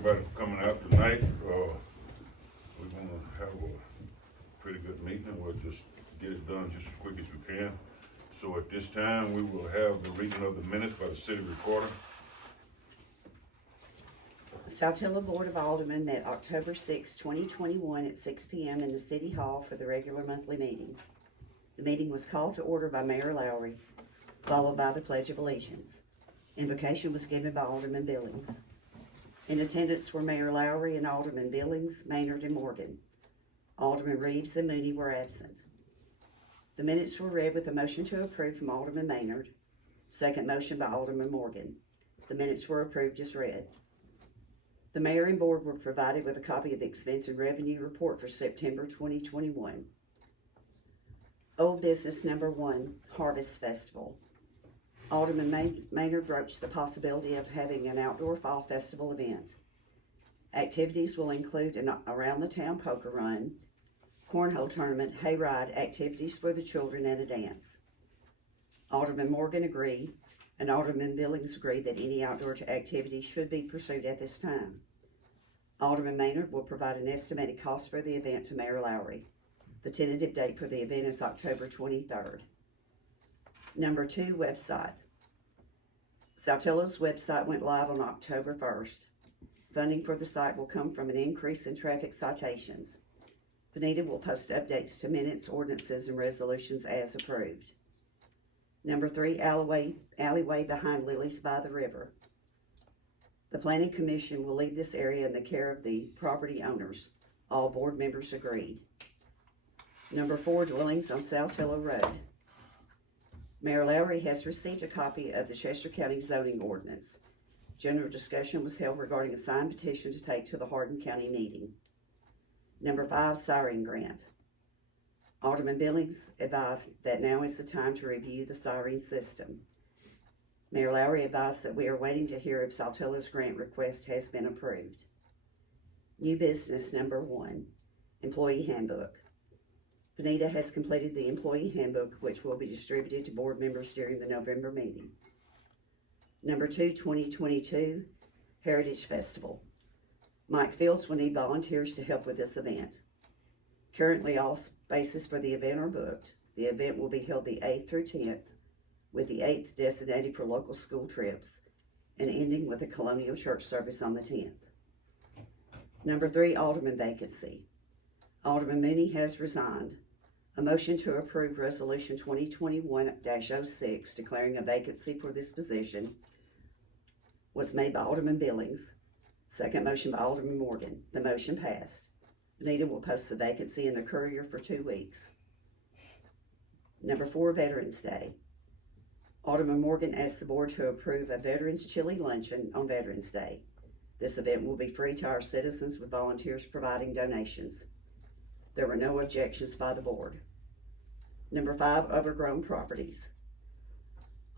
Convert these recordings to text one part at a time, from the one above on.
everybody for coming out tonight. We're gonna have a pretty good meeting, and we'll just get it done just as quick as we can. So at this time, we will have the reading of the minutes by the city recorder. Saltillo Board of Aldermen met October 6, 2021 at 6 p.m. in the City Hall for the regular monthly meeting. The meeting was called to order by Mayor Lowry, followed by the Pledge of Allegiance. Invocation was given by Alderman Billings. In attendance were Mayor Lowry and Alderman Billings, Maynard, and Morgan. Alderman Reeves and Mooney were absent. The minutes were read with a motion to approve from Alderman Maynard, second motion by Alderman Morgan. The minutes were approved as read. The mayor and board were provided with a copy of the expense and revenue report for September 2021. Old business number 1, Harvest Festival. Alderman Maynard broached the possibility of having an outdoor fall festival event. Activities will include an around the town poker run, cornhole tournament, hayride, activities for the children, and a dance. Alderman Morgan agreed, and Alderman Billings agreed that any outdoor activity should be pursued at this time. Alderman Maynard will provide an estimated cost for the event to Mayor Lowry. The tentative date for the event is October 23rd. Number 2, website. Saltillo's website went live on October 1st. Funding for the site will come from an increase in traffic citations. Benita will post updates to minutes, ordinances, and resolutions as approved. Number 3, alleyway behind Lily's by the river. The Planning Commission will leave this area in the care of the property owners. All board members agreed. Number 4, dwellings on Saltillo Road. Mayor Lowry has received a copy of the Chester County zoning ordinance. General discussion was held regarding a signed petition to take to the Hardin County meeting. Number 5, siren grant. Alderman Billings advised that now is the time to review the siren system. Mayor Lowry advised that we are waiting to hear if Saltillo's grant request has been approved. New business number 1, employee handbook. Benita has completed the employee handbook, which will be distributed to board members during the November meeting. Number 2, 2022 Heritage Festival. Mike Fields will need volunteers to help with this event. Currently, all spaces for the event are booked. The event will be held the 8th through 10th, with the 8th designated for local school trips and ending with a colonial church service on the 10th. Number 3, alderman vacancy. Alderman Mooney has resigned. A motion to approve Resolution 2021-06 declaring a vacancy for this position was made by Alderman Billings. Second motion by Alderman Morgan. The motion passed. Benita will post the vacancy in the Courier for 2 weeks. Number 4, Veterans Day. Alderman Morgan asked the board to approve a Veterans Chili Luncheon on Veterans Day. This event will be free to our citizens with volunteers providing donations. There were no objections by the board. Number 5, overgrown properties.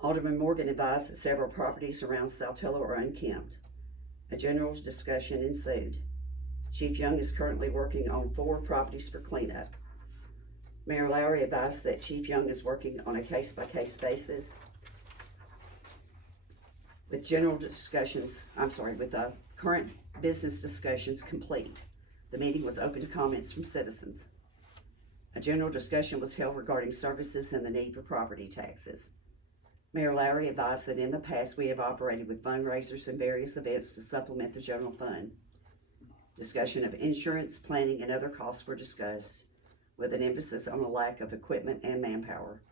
Alderman Morgan advised that several properties around Saltillo are unkempt. A general discussion ensued. Chief Young is currently working on 4 properties for cleanup. Mayor Lowry advised that Chief Young is working on a case-by-case basis. With current business discussions complete, the meeting was open to comments from citizens. A general discussion was held regarding services and the need for property taxes. Mayor Lowry advised that in the past we have operated with fundraisers and various events to supplement the general fund. Discussion of insurance, planning, and other costs were discussed, with an emphasis on a lack of equipment and manpower.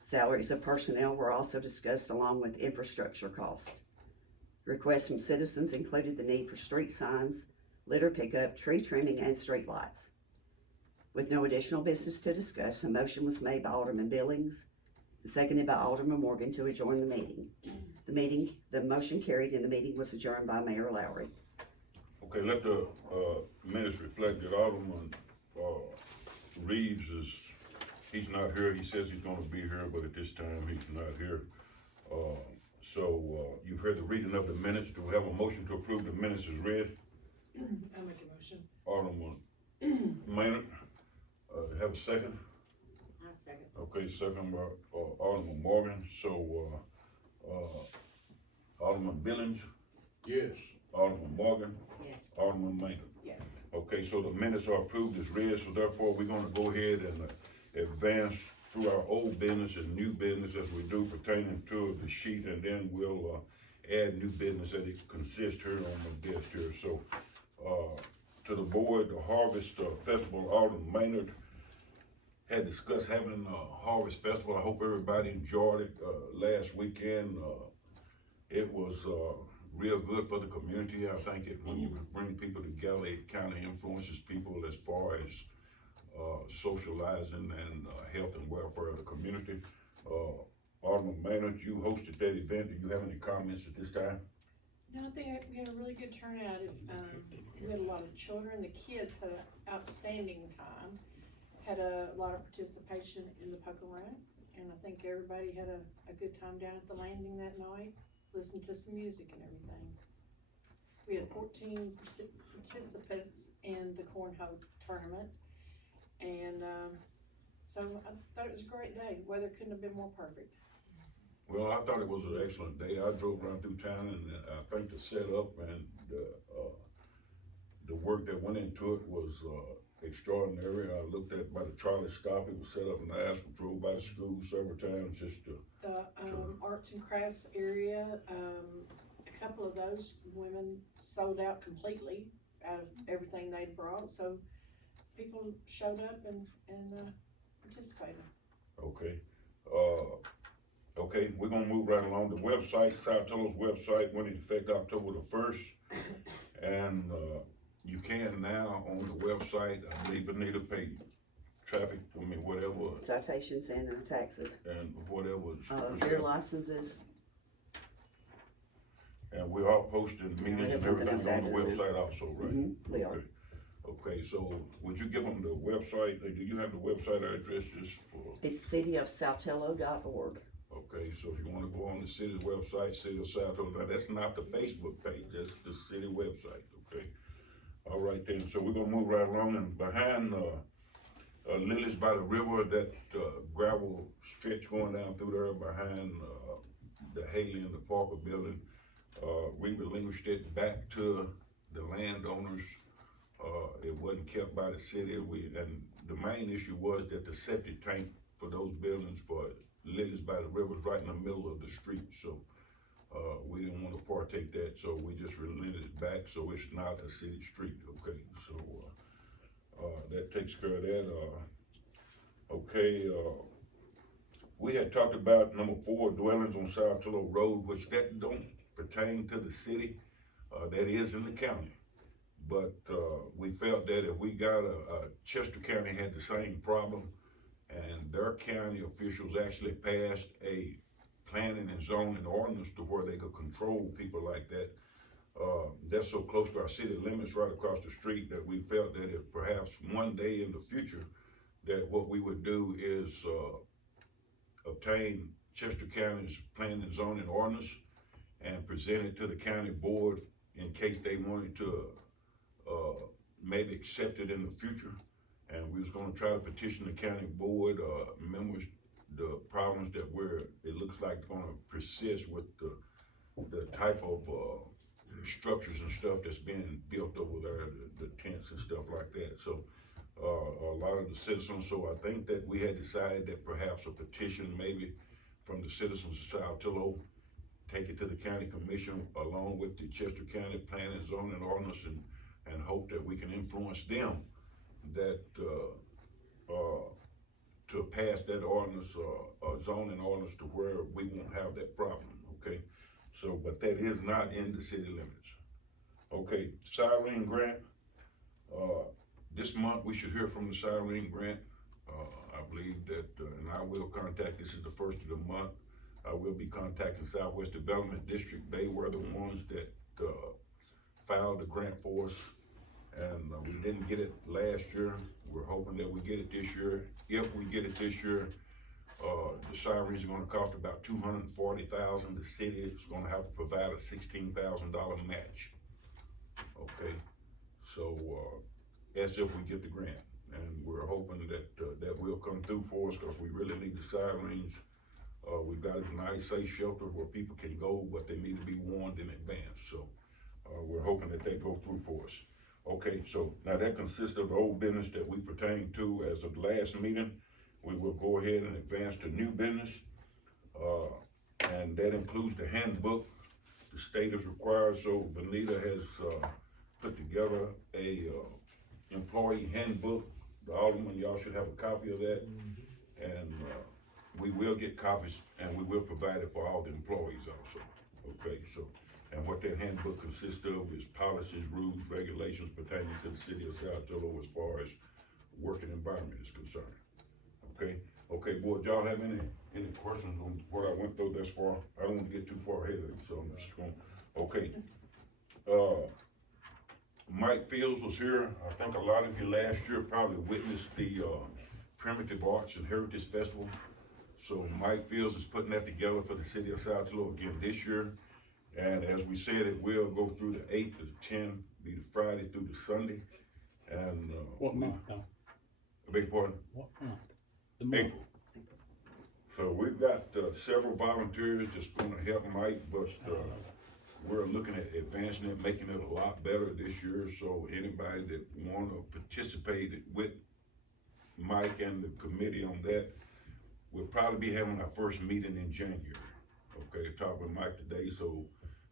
Salaries of personnel were also discussed along with infrastructure costs. Requests from citizens included the need for street signs, litter pickup, tree trimming, and street lights. With no additional business to discuss, a motion was made by Alderman Billings and seconded by Alderman Morgan to adjourn the meeting. The motion carried and the meeting was adjourned by Mayor Lowry. Okay, let the minutes reflect that Alderman Reeves he's not here. He says he's gonna be here, but at this time he's not here. So you've heard the reading of the minutes. Do we have a motion to approve the minutes as read? I'll make a motion. Alderman Maynard, have a second? I'll second. Okay, second by Alderman Morgan. So Alderman Billings, Yes. Alderman Morgan, Yes. Alderman Maynard. Yes. Okay, so the minutes are approved as read, so therefore we're gonna go ahead and advance through our old business and new business as we do pertaining to the sheet, and then we'll, add new business that it consists here on the desk here. So, to the board, the Harvest Festival, Alderman Maynard had discussed having a Harvest Festival. I hope everybody enjoyed it, last weekend. It was, real good for the community. I think when you bring people together, it kind of influences people as far as socializing and health and welfare of the community. Alderman Maynard, you hosted that event. Do you have any comments at this time? No, I think we had a really good turnout. We had a lot of children. The kids had an outstanding time. Had a lot of participation in the poker run, and I think everybody had a good time down at the landing that night. Listened to some music and everything. We had 14 participants in the cornhole tournament, and so I thought it was a great day. Weather couldn't have been more perfect. Well, I thought it was an excellent day. I drove around through town, and I think the setup and the work that went into it was extraordinary. I looked at by the trolley stop. It was set up nice. We drove by the school several times just to. The arts and crafts area, a couple of those women sold out completely out of everything they brought. So people showed up and participated. Okay. Okay, we're gonna move right along. The website, Saltillo's website went into effect October the 1st. And, you can now on the website, I believe it need to pay traffic, whatever, Citations and taxes, and whatever. beer licenses. And we're all posting meetings that's and something everything else on the to do. website also, right? We are. Okay. Okay, so would you give them the website? Do you have the website address just for? It's cityofsaltillo.org. Okay, so if you wanna go on the city's website, City of Saltillo, now that's not the Facebook page, that's the city website, okay? All right then, so we're gonna move right along, and behind, Lily's by the river, that, gravel stretch going down through there behind, the Haley and the Parker building, we relinquished it back to the landowners. It wasn't kept by the city, and the main issue was that the septic tank for those buildings for Lily's by the river is right in the middle of the street, so we didn't want to partake that, so we just relented it back, so it's not a city street, okay? So that takes care of that. Okay, we had talked about number 4, dwellings on Saltillo Road, which that don't pertain to the city, that is in the county. But we felt that if we got Chester County had the same problem, and their county officials actually passed a planning and zoning ordinance to where they could control people like that. That's so close to our city limits right across the street that we felt that if perhaps one day in the future, that what we would do is obtain Chester County's planning and zoning ordinance and present it to the county board in case they wanted to maybe accept it in the future. And we was gonna try to petition the county board members the problems that it looks like gonna persist with the type of structures and stuff that's being built over there, the tents and stuff like that. So a lot of the citizens, so I think that we had decided that perhaps a petition maybe from the citizens of Saltillo, take it to the county commission along with the Chester County Planning and Zoning Ordinance, and hope that we can influence them that to pass that ordinance, zoning ordinance to where we won't have that problem, okay? So, but that is not in the city limits. Okay, Siren Grant, this month we should hear from the Siren Grant. I believe that, and I will contact, this is the first of the month, I will be contacting Southwest Development District. They were the ones that filed the grant for us, and we didn't get it last year. We're hoping that we get it this year. If we get it this year, the sirens are gonna cost about $240,000. The city is gonna have to provide a $16,000 match. Okay, so that's if we get the grant, and we're hoping that that will come through for us, because we really need the sirens. We've got a nice safe shelter where people can go, but they need to be warned in advance. So We're hoping that go through for us. Okay, so now that consists of the old business that we pertain to as of the last meeting. We will go ahead and advance to new business. And that includes the handbook. The state is required, so Vanita has, put together a, employee handbook. The Alderman, y'all should have a copy of that. And, we will get copies and we will provide it for all the employees also. Okay, so, and what that handbook consists of is policies, rules, regulations pertaining to the city of Saltillo as far as working environment is concerned. Okay, board, y'all have any questions on what I went through thus far? I don't want to get too far ahead of it, so I'm just going, okay. Mike Fields was here. I think a lot of you last year probably witnessed the, Primitive Arts and Heritage Festival. So Mike Fields is putting that together for the city of Saltillo again this year. And as we said, it will go through the 8th to the 10th, be the Friday through the Sunday. And, What month now? I beg your pardon? What month? The month. April. So we've got several volunteers that's gonna help Mike, but we're looking at advancing it, making it a lot better this year. So anybody that wanna participate with Mike and the committee on that, we'll probably be having our first meeting in January. Okay, talk with Mike today, so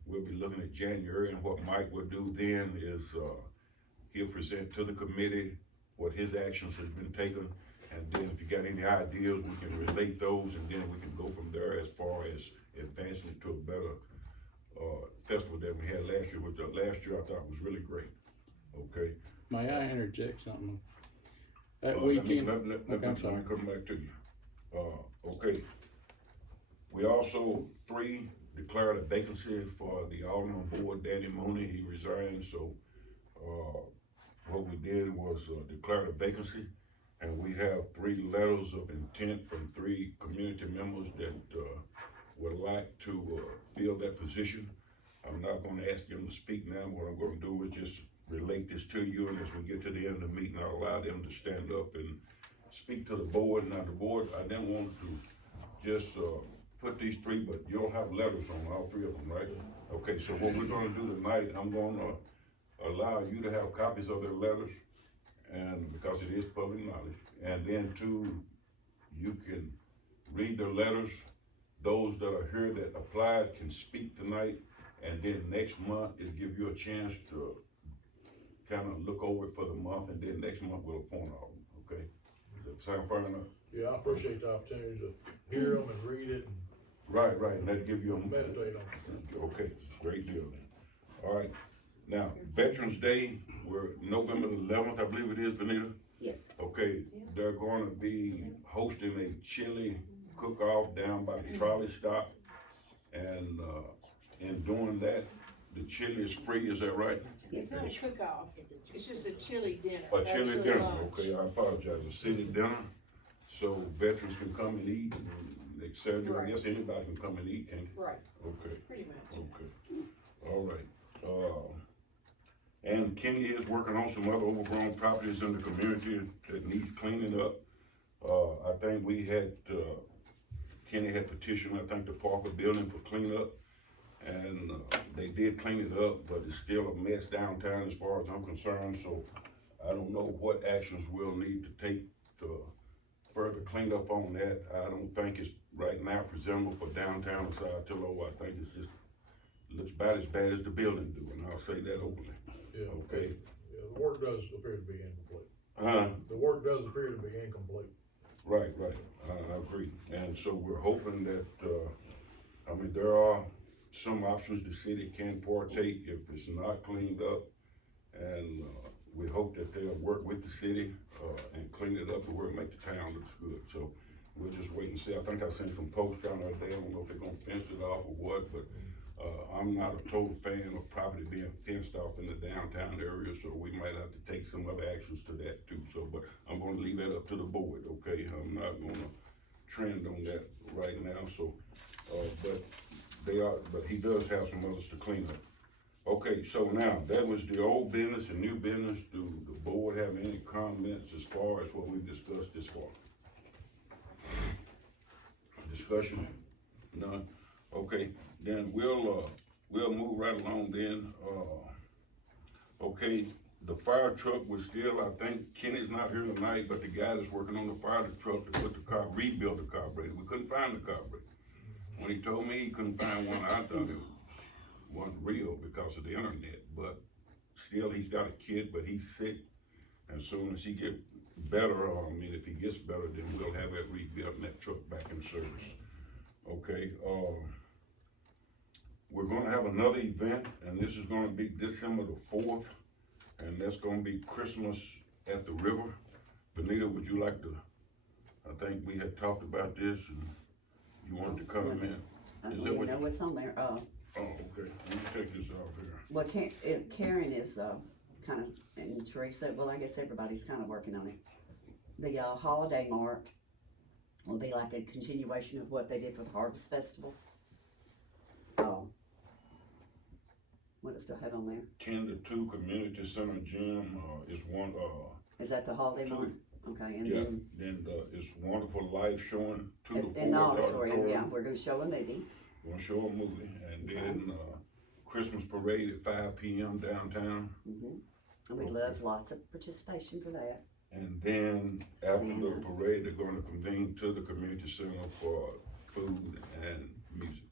we'll be looking at January, and what Mike will do then is, he'll present to the committee what his actions has been taken, and then if you got any ideas, we can relate those, and then we can go from there as far as advancing it to a better, festival that we had last year, which last year I thought was really great. Okay? May I interject something? That Let me weekend, okay, I'm sorry. come back to you. Okay. We also, 3, declared a vacancy for the Alderman Board, Danny Mooney, he resigned, so, what we did was, declare a vacancy, and we have 3 letters of intent from 3 community members that, would like to, fill that position. I'm not gonna ask them to speak now, what I'm gonna do is just relate this to you, and as we get to the end of the meeting, I'll allow them to stand up and speak to the board. Now, the board, I didn't want to just, put these 3, but you'll have letters on all 3 of them, right? Okay, so what we're gonna do tonight, I'm gonna allow you to have copies of their letters, and because it is public knowledge, and then 2, you can read the letters. Those that are here that applied can speak tonight, and then next month, it'll give you a chance to kind of look over it for the month, and then next month we'll appoint all of them, okay? Does that sound fair enough? Yeah, I appreciate the opportunity to hear them and read it and Right, and that'll give you a. meditate on it. Okay, great deal then. All right, now, Veterans Day, we're November the 11th, I believe it is, Vanita? Yes. Okay, they're gonna be hosting a chili cook-off down by the trolley stop. And, in doing that, the chili is free, is that right? It's not a cook-off, it's just a chili dinner. A chili Actually dinner, lunch. okay, I apologize, a city dinner, so veterans can come and eat, and et cetera. I Right. guess anybody can come and eat, can't Right, Okay, pretty much. okay, all right. And Kenny is working on some other overgrown properties in the community that needs cleaning up. I think we had, Kenny had petitioned, I think, the Parker Building for cleanup. And, they did clean it up, but it's still a mess downtown as far as I'm concerned, so I don't know what actions we'll need to take to further clean up on that. I don't think it's right now presentable for downtown Saltillo. I think it's just, looks about as bad as the building do, and I'll say that openly. Yeah. Okay. Yeah, the work does appear to be incomplete. Huh? The work does appear to be incomplete. Right, I agree. And so we're hoping that, I mean, there are some options the city can partake if it's not cleaned up. And, we hope that they'll work with the city, and clean it up to where it make the town looks good. So we'll just wait and see. I think I seen some posts down there today. I don't know if they're gonna fence it off or what, but, I'm not a total fan of property being fenced off in the downtown area, so we might have to take some other actions to that too. So, but I'm gonna leave that up to the board, okay? I'm not gonna trend on that right now, so, but he does have some others to clean up. Okay, so now, that was the old business and new business. Do the board have any comments as far as what we've discussed this far? Discussion? None? Okay, then we'll move right along then, okay, the fire truck was still, I think Kenny's not here tonight, but the guy that's working on the fire truck to put the car, rebuild the carburetor, we couldn't find the carburetor. When he told me he couldn't find one, I thought it wasn't real because of the internet, but still, he's got a kid, but he's sick. As soon as he get better, if he gets better, then we'll have it rebuilt and that truck back in service. Okay, we're gonna have another event, and this is gonna be December the 4th, and that's gonna be Christmas at the river. Benita, would you like to, I think we had talked about this, and you wanted to comment? I Is don't that even what know you- what's on there. Oh, okay, let me take this off here. Well, Karen is, kind of, and Teresa, well, I guess everybody's kind of working on it. The, holiday mart will be like a continuation of what they did for the Harvest Festival. What does it have on there? 10 to 2 Community Center Gym, is one, Is that the holiday Two. mart? Okay, and yeah, then then, it's Wonderful Life showing 2 to 4 in the auditorium, yeah, we're gonna show a movie. Gonna show a movie, and then, Christmas parade at 5 p.m. downtown. And we love lots of participation for that. And then after the Santa. parade, they're gonna convene to the community center for food and music.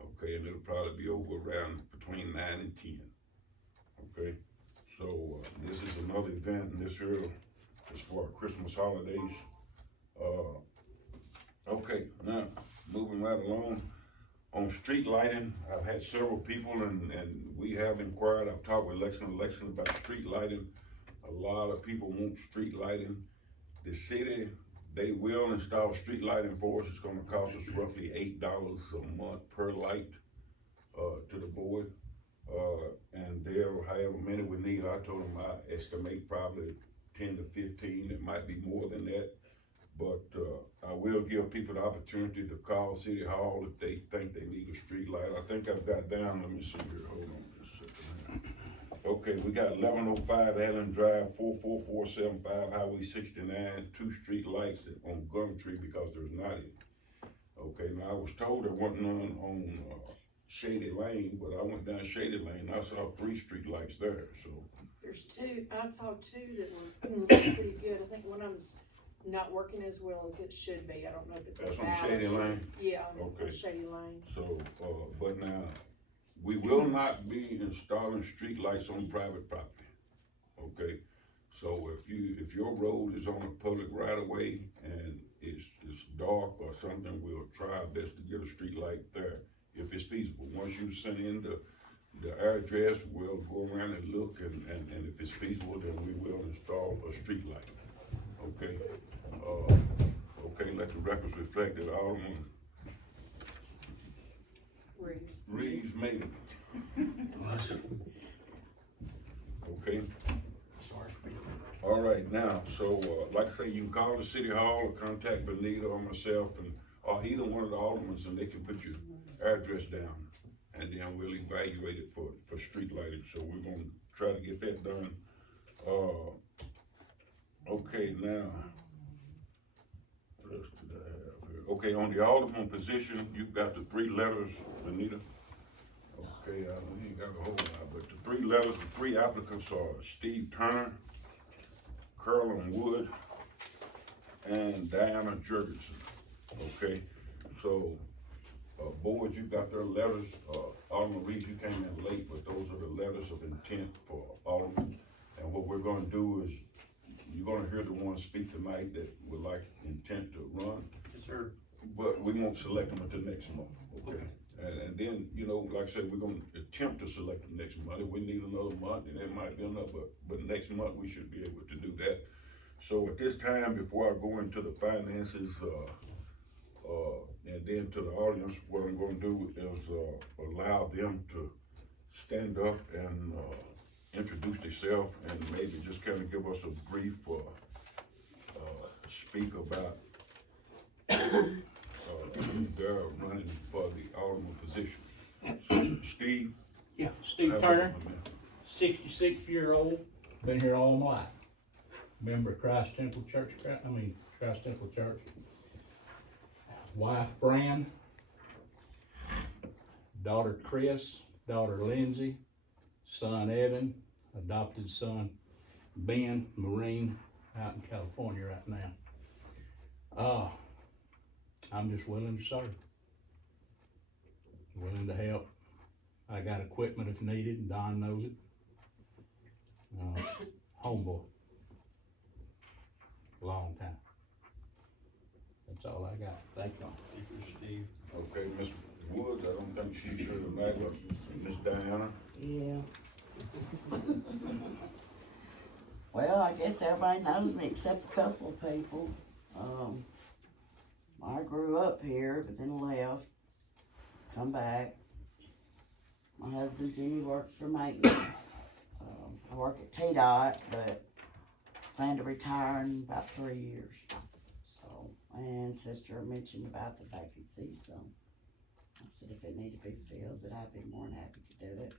Okay, and it'll probably be over around between 9 and 10. Okay, so, this is another event, and this here is for our Christmas holidays. Okay, now, moving right along. On street lighting, I've had several people and we have inquired, I've talked with Lexington about street lighting. A lot of people want street lighting. The city, they will install street lighting for us. It's gonna cost us roughly $8 a month per light, to the board. And they'll, however many we need, I told them I estimate probably 10 to 15, it might be more than that. But, I will give people the opportunity to call City Hall if they think they need a street light. I think I've got down, let me see here, hold on just a second here. Okay, we got 1105 Allen Drive, 44475 Highway 69, 2 street lights on Gumtree because there's not any. Okay, now I was told there wasn't none on, Shady Lane, but I went down Shady Lane, and I saw 3 street lights there, so. There's 2, I saw 2 that were pretty good. I think one of them's not working as well as it should be. I don't know if it's a That's on ballast Shady or- Lane? Yeah, Okay. on Shady Lane. So, but now, we will not be installing street lights on private property, okay? So if your road is on a public right of way and it's dark or something, we'll try our best to get a street light there if it's feasible. Once you send in the address, we'll go around and look and if it's feasible, then we will install a street light, okay? Okay, let the records reflect that Alderman Reeves made it. Okay. All right, now, so, like I say, you can call the city hall or contact Benita or myself or either one of the aldermen, and they can put your address down. And then we'll evaluate it for street lighting, so we're gonna try to get that done. Okay, now. What else did I have here? Okay, on the alderman position, you've got the 3 letters, Benita. Okay, we ain't got a whole lot, but the 3 letters, the 3 applicants are Steve Turner, Carolyn Wood, and Diana Jurgensen. Okay, so, board, you got their letters. Alderman Reed, you came in late, but those are the letters of intent for Alderman. And what we're gonna do is, you're gonna hear the ones speak tonight that would like intent to run. Yes, sir. But we won't select them until next month, okay? And then, you know, like I said, we're gonna attempt to select them next month. If we need another month, and it might be enough, but next month we should be able to do that. So at this time, before I go into the finances, and then to the audience, what I'm gonna do is, allow them to stand up and, introduce themselves and maybe just kind of give us a brief, speak about, they're running for the alderman position. So, Steve? Yeah, Steve Turner, 66-year-old, been here all my life. Member of Christ Temple Church. Wife Fran, daughter Chris, daughter Lindsay, son Evan, adopted son Ben, Marine, out in California right now. I'm just willing to serve. Willing to help. I got equipment if needed, and Don knows it. Homeboy. Long time. That's all I got. Thank y'all. Thank you, Steve. Okay, Ms. Woods, I don't think she's here tonight, but Ms. Diana? Yeah. Well, I guess everybody knows me except a couple of people. I grew up here, but then left, come back. My husband Jimmy works for maintenance. I work at T-Dot, but plan to retire in about 3 years. So, and sister mentioned about the vacancy, so I said if it needed to be filled, that I'd be more than happy to do it.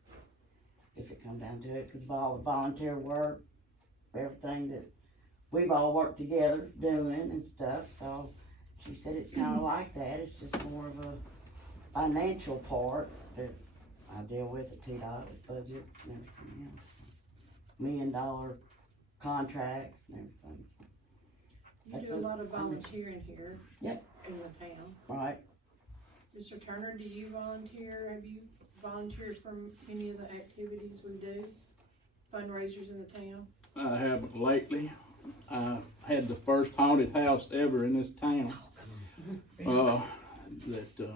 If it come down to it, cause of all the volunteer work, everything that we've all worked together doing and stuff, so she said it's kinda like that, it's just more of a financial part that I deal with at T-Dot, with budgets and everything else. $1 million contracts and everything, so. You That's do a it. lot of volunteering here. Yep. In the town. Right, Mr. Turner, do you volunteer? Have you volunteered from any of the activities we do? Fundraisers in the town? I haven't lately. I had the first haunted house ever in this town. That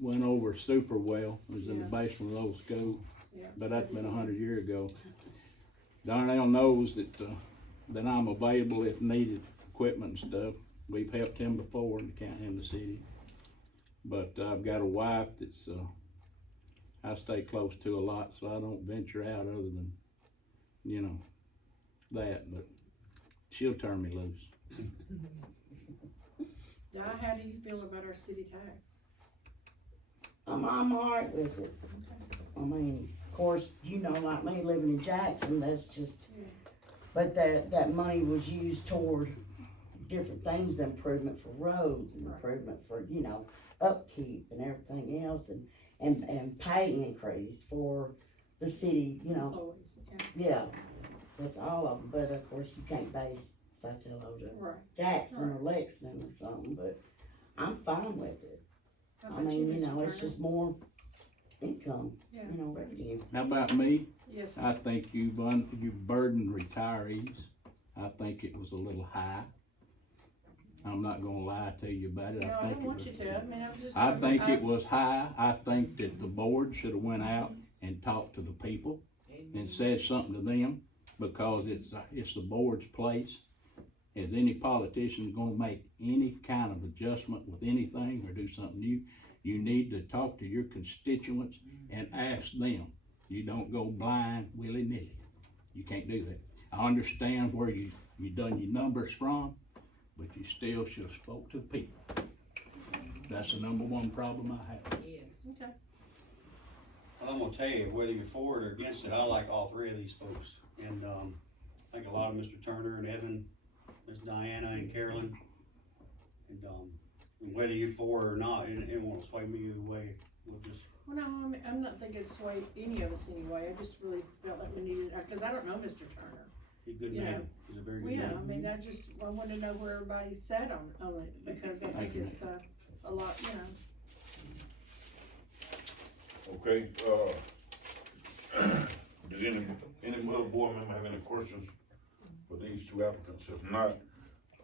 went over super well. It was in the Yeah. basement of the old school, Yeah. but that's been 100 years ago. Darnell knows that I'm available if needed, equipment and stuff. We've helped him before in the county, in the city. But I've got a wife that's I stay close to a lot, so I don't venture out other than, that, but she'll turn me loose. Di, how do you feel about our city tax? I'm alright with it. I mean, of course, like me living in Jackson, that's just, Yeah. but that money was used toward different things, improvement for roads, and Right. improvement for, upkeep and everything else, and pay increase for the city, Employees, yeah. yeah, that's all of them, but of course, you can't base Saltillo to Right. Jackson or Lexington or something, but I'm fine with it. How I about mean, Mr. it's Turner? just more income, Yeah. revenue. How about me? Yes, sir. I think you burdened retirees. I think it was a little high. I'm not gonna lie to you about it. No, I think don't it want was- you to, I mean, I was just. I think it was high. I think that the board should have went out and talked to the people and said something to them, because it's the board's place. Is any politician gonna make any kind of adjustment with anything or do something new? You need to talk to your constituents and ask them. You don't go blind willy-nilly. You can't do that. I understand where you done your numbers from, but you still should have spoke to the people. That's the number one problem I have. Okay. Well, I'm gonna tell you, whether you're for it or against it, I like all three of these folks. And, I think a lot of Mr. Turner and Evan, Miss Diana and Carolyn. And whether you're for it or not, it won't sway me either way. We'll just, Well, no, I'm not thinking it swayed any of us anyway, I just really felt like we needed, cause I don't know Mr. Turner. he's a good Yeah. man. He's a very Well, good yeah, man. I mean, I wanted to know where everybody sat on it, because I think Thank you. it's a lot, Okay, does any other board member have any questions for these two applicants? If not,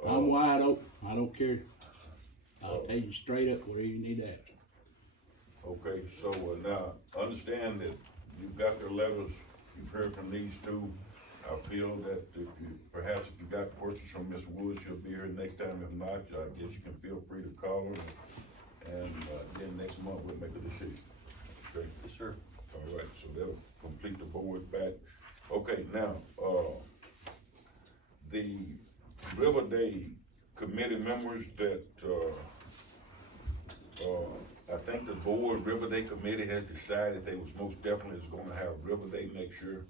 I'm wide open. I don't care. I'll tell you straight up where you need to ask. okay, so now, understand that you've got their letters, you've heard from these two. I feel that perhaps if you got questions from Ms. Woods, she'll be here next time. If not, I guess you can feel free to call her, and then next month we'll make a decision. Okay? Yes, sir. All right, so that'll complete the board back. Okay, now, the River Day committee members that, I think the board, River Day committee has decided they was most definitely is gonna have River Day next year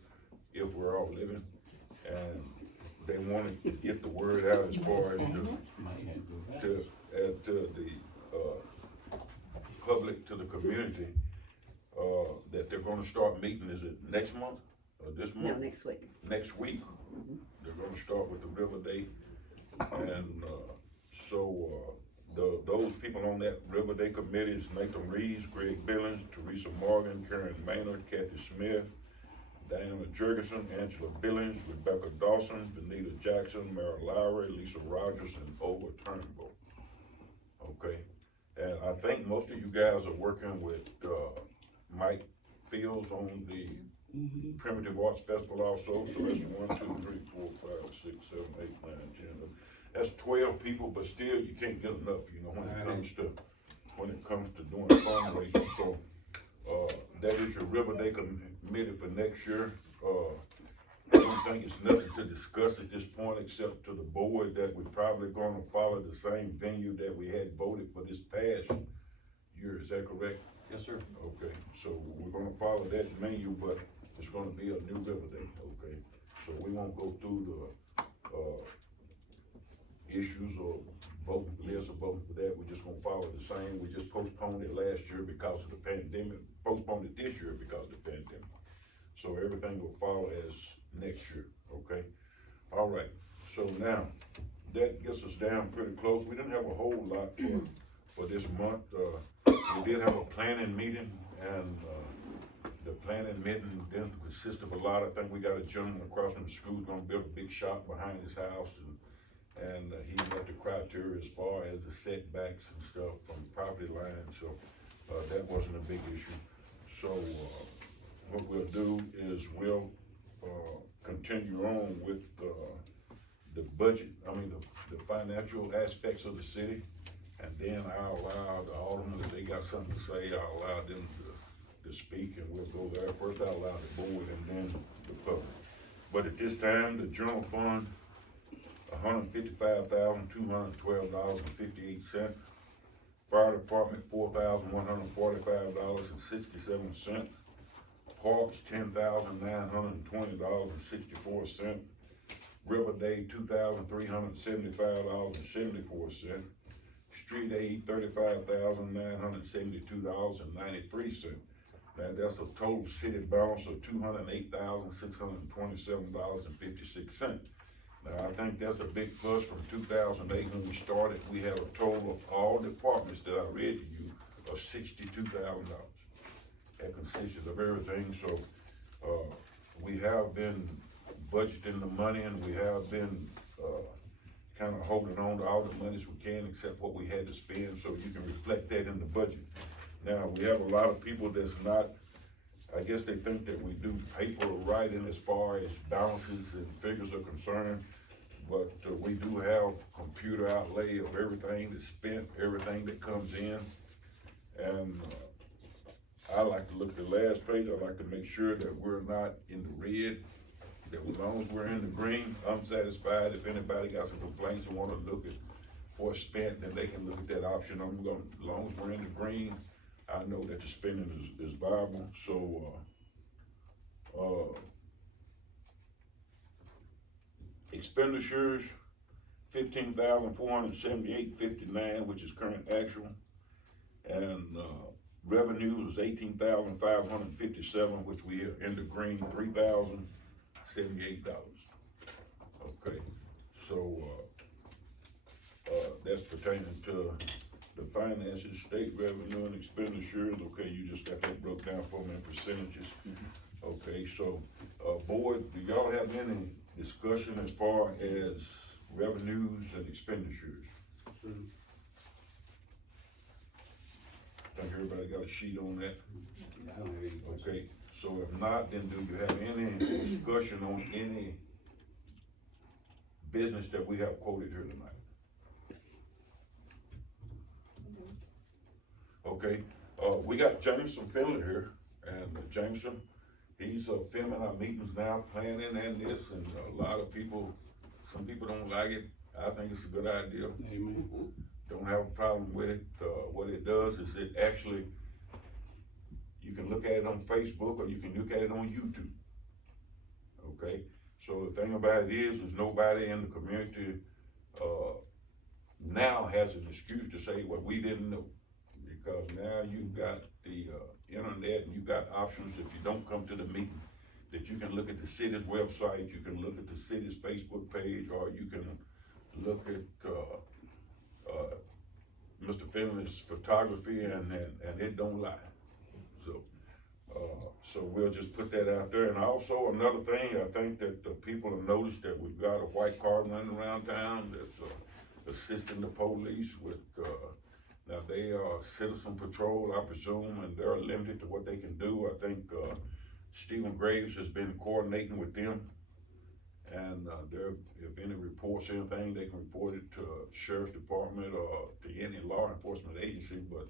if we're all living. And they wanted to get the word out as far as Might have to go back. to the public, to the community. that they're gonna start meeting, is it next month, or this No, month? next week. Next week, they're gonna start with the River Day, and, those people on that River Day committee is Nathan Reeves, Greg Billings, Teresa Morgan, Karen Maynard, Kathy Smith, Diana Jurgensen, Angela Billings, Rebecca Dawson, Benita Jackson, Mara Lowry, Lisa Rogers, and Ova Turnbull. Okay, and I think most of you guys are working with, Mike Fields on the Primitive Arts Festival also, so that's 1, 2, 3, 4, 5, 6, 7, 8, 9, 10. That's 12 people, but still you can't get enough, you know, when it comes to doing fundraising. So, that is your River Day committee for next year. I don't think it's nothing to discuss at this point, except to the board that we're probably gonna follow the same venue that we had voted for this past year. Is that correct? Yes, sir. Okay, so we're gonna follow that menu, but it's gonna be a new River Day, okay? So we won't go through the, issues or voting for this or voting for that, we're just gonna follow the same. We just postponed it last year because of the pandemic, postponed it this year because of the pandemic. So everything will follow as next year, okay? All right, so now, that gets us down pretty close. We didn't have a whole lot for this month. We did have a planning meeting, and, the planning meeting didn't consist of a lot. I think we got a gentleman across from the school who's gonna build a big shop behind his house, and he met the criteria as far as the setbacks and stuff from property lines, so, that wasn't a big issue. So, what we'll do is we'll, continue on with, the budget, the financial aspects of the city, and then I'll allow the aldermen, if they got something to say, I'll allow them to speak, and we'll go there. First, I'll allow the board and then the public. But at this time, the general fund, $155,212.58. Fire department, $4,145.67. Parks, $10,920.64. River Day, $2,375.74. Street aid, $35,972.93. Now, that's a total city balance of $208,627.56. Now, I think that's a big plus from 2008 when we started. We had a total of all departments that I read to you of $62,000. That consisted of everything, so, we have been budgeting the money, and we have been, kind of holding on to all the monies we can, except what we had to spend, so you can reflect that in the budget. Now, we have a lot of people that's not, I guess they think that we do paper writing as far as balances and figures are concerned, but we do have computer outlay of everything that's spent, everything that comes in, and, I like to look at the last page. I like to make sure that we're not in the red, that as long as we're in the green, I'm satisfied. If anybody got some complaints and wanna look at what's spent, then they can look at that option. As long as we're in the green, I know that the spending is viable, so, expenditures, $15,478.59, which is current actual, and, revenue is $18,557, which we are in the green, $3,078. Okay, so, that's pertaining to the finances, state revenue and expenditures. Okay, you just got that broke down for me in percentages. Okay, so, board, do y'all have any discussion as far as revenues and expenditures? Think everybody got a sheet on that? I don't have any questions. Okay, so if not, then do you have any discussion on any business that we have quoted here tonight? Okay, we got Jameson Finley here, and Jameson, he's filming our meetings now, planning and this, and a lot of people, some people don't like it. I think it's a good idea. Amen. Don't have a problem with it. What it does is it actually, you can look at it on Facebook or you can look at it on YouTube. Okay, so the thing about it is nobody in the community, now has an excuse to say, well, we didn't know. because now you've got the, internet, and you've got options if you don't come to the meeting, that you can look at the city's website, you can look at the city's Facebook page, or you can look at, Mr. Finley's photography, and it don't lie. So, so we'll just put that out there. And also another thing, I think that the people have noticed that we've got a white car running around town that's, assisting the police with, now they are citizen patrol, I presume, and they're limited to what they can do. I think, Stephen Graves has been coordinating with them. And, if any reports, anything, they can report it to sheriff's department or to any law enforcement agency, but,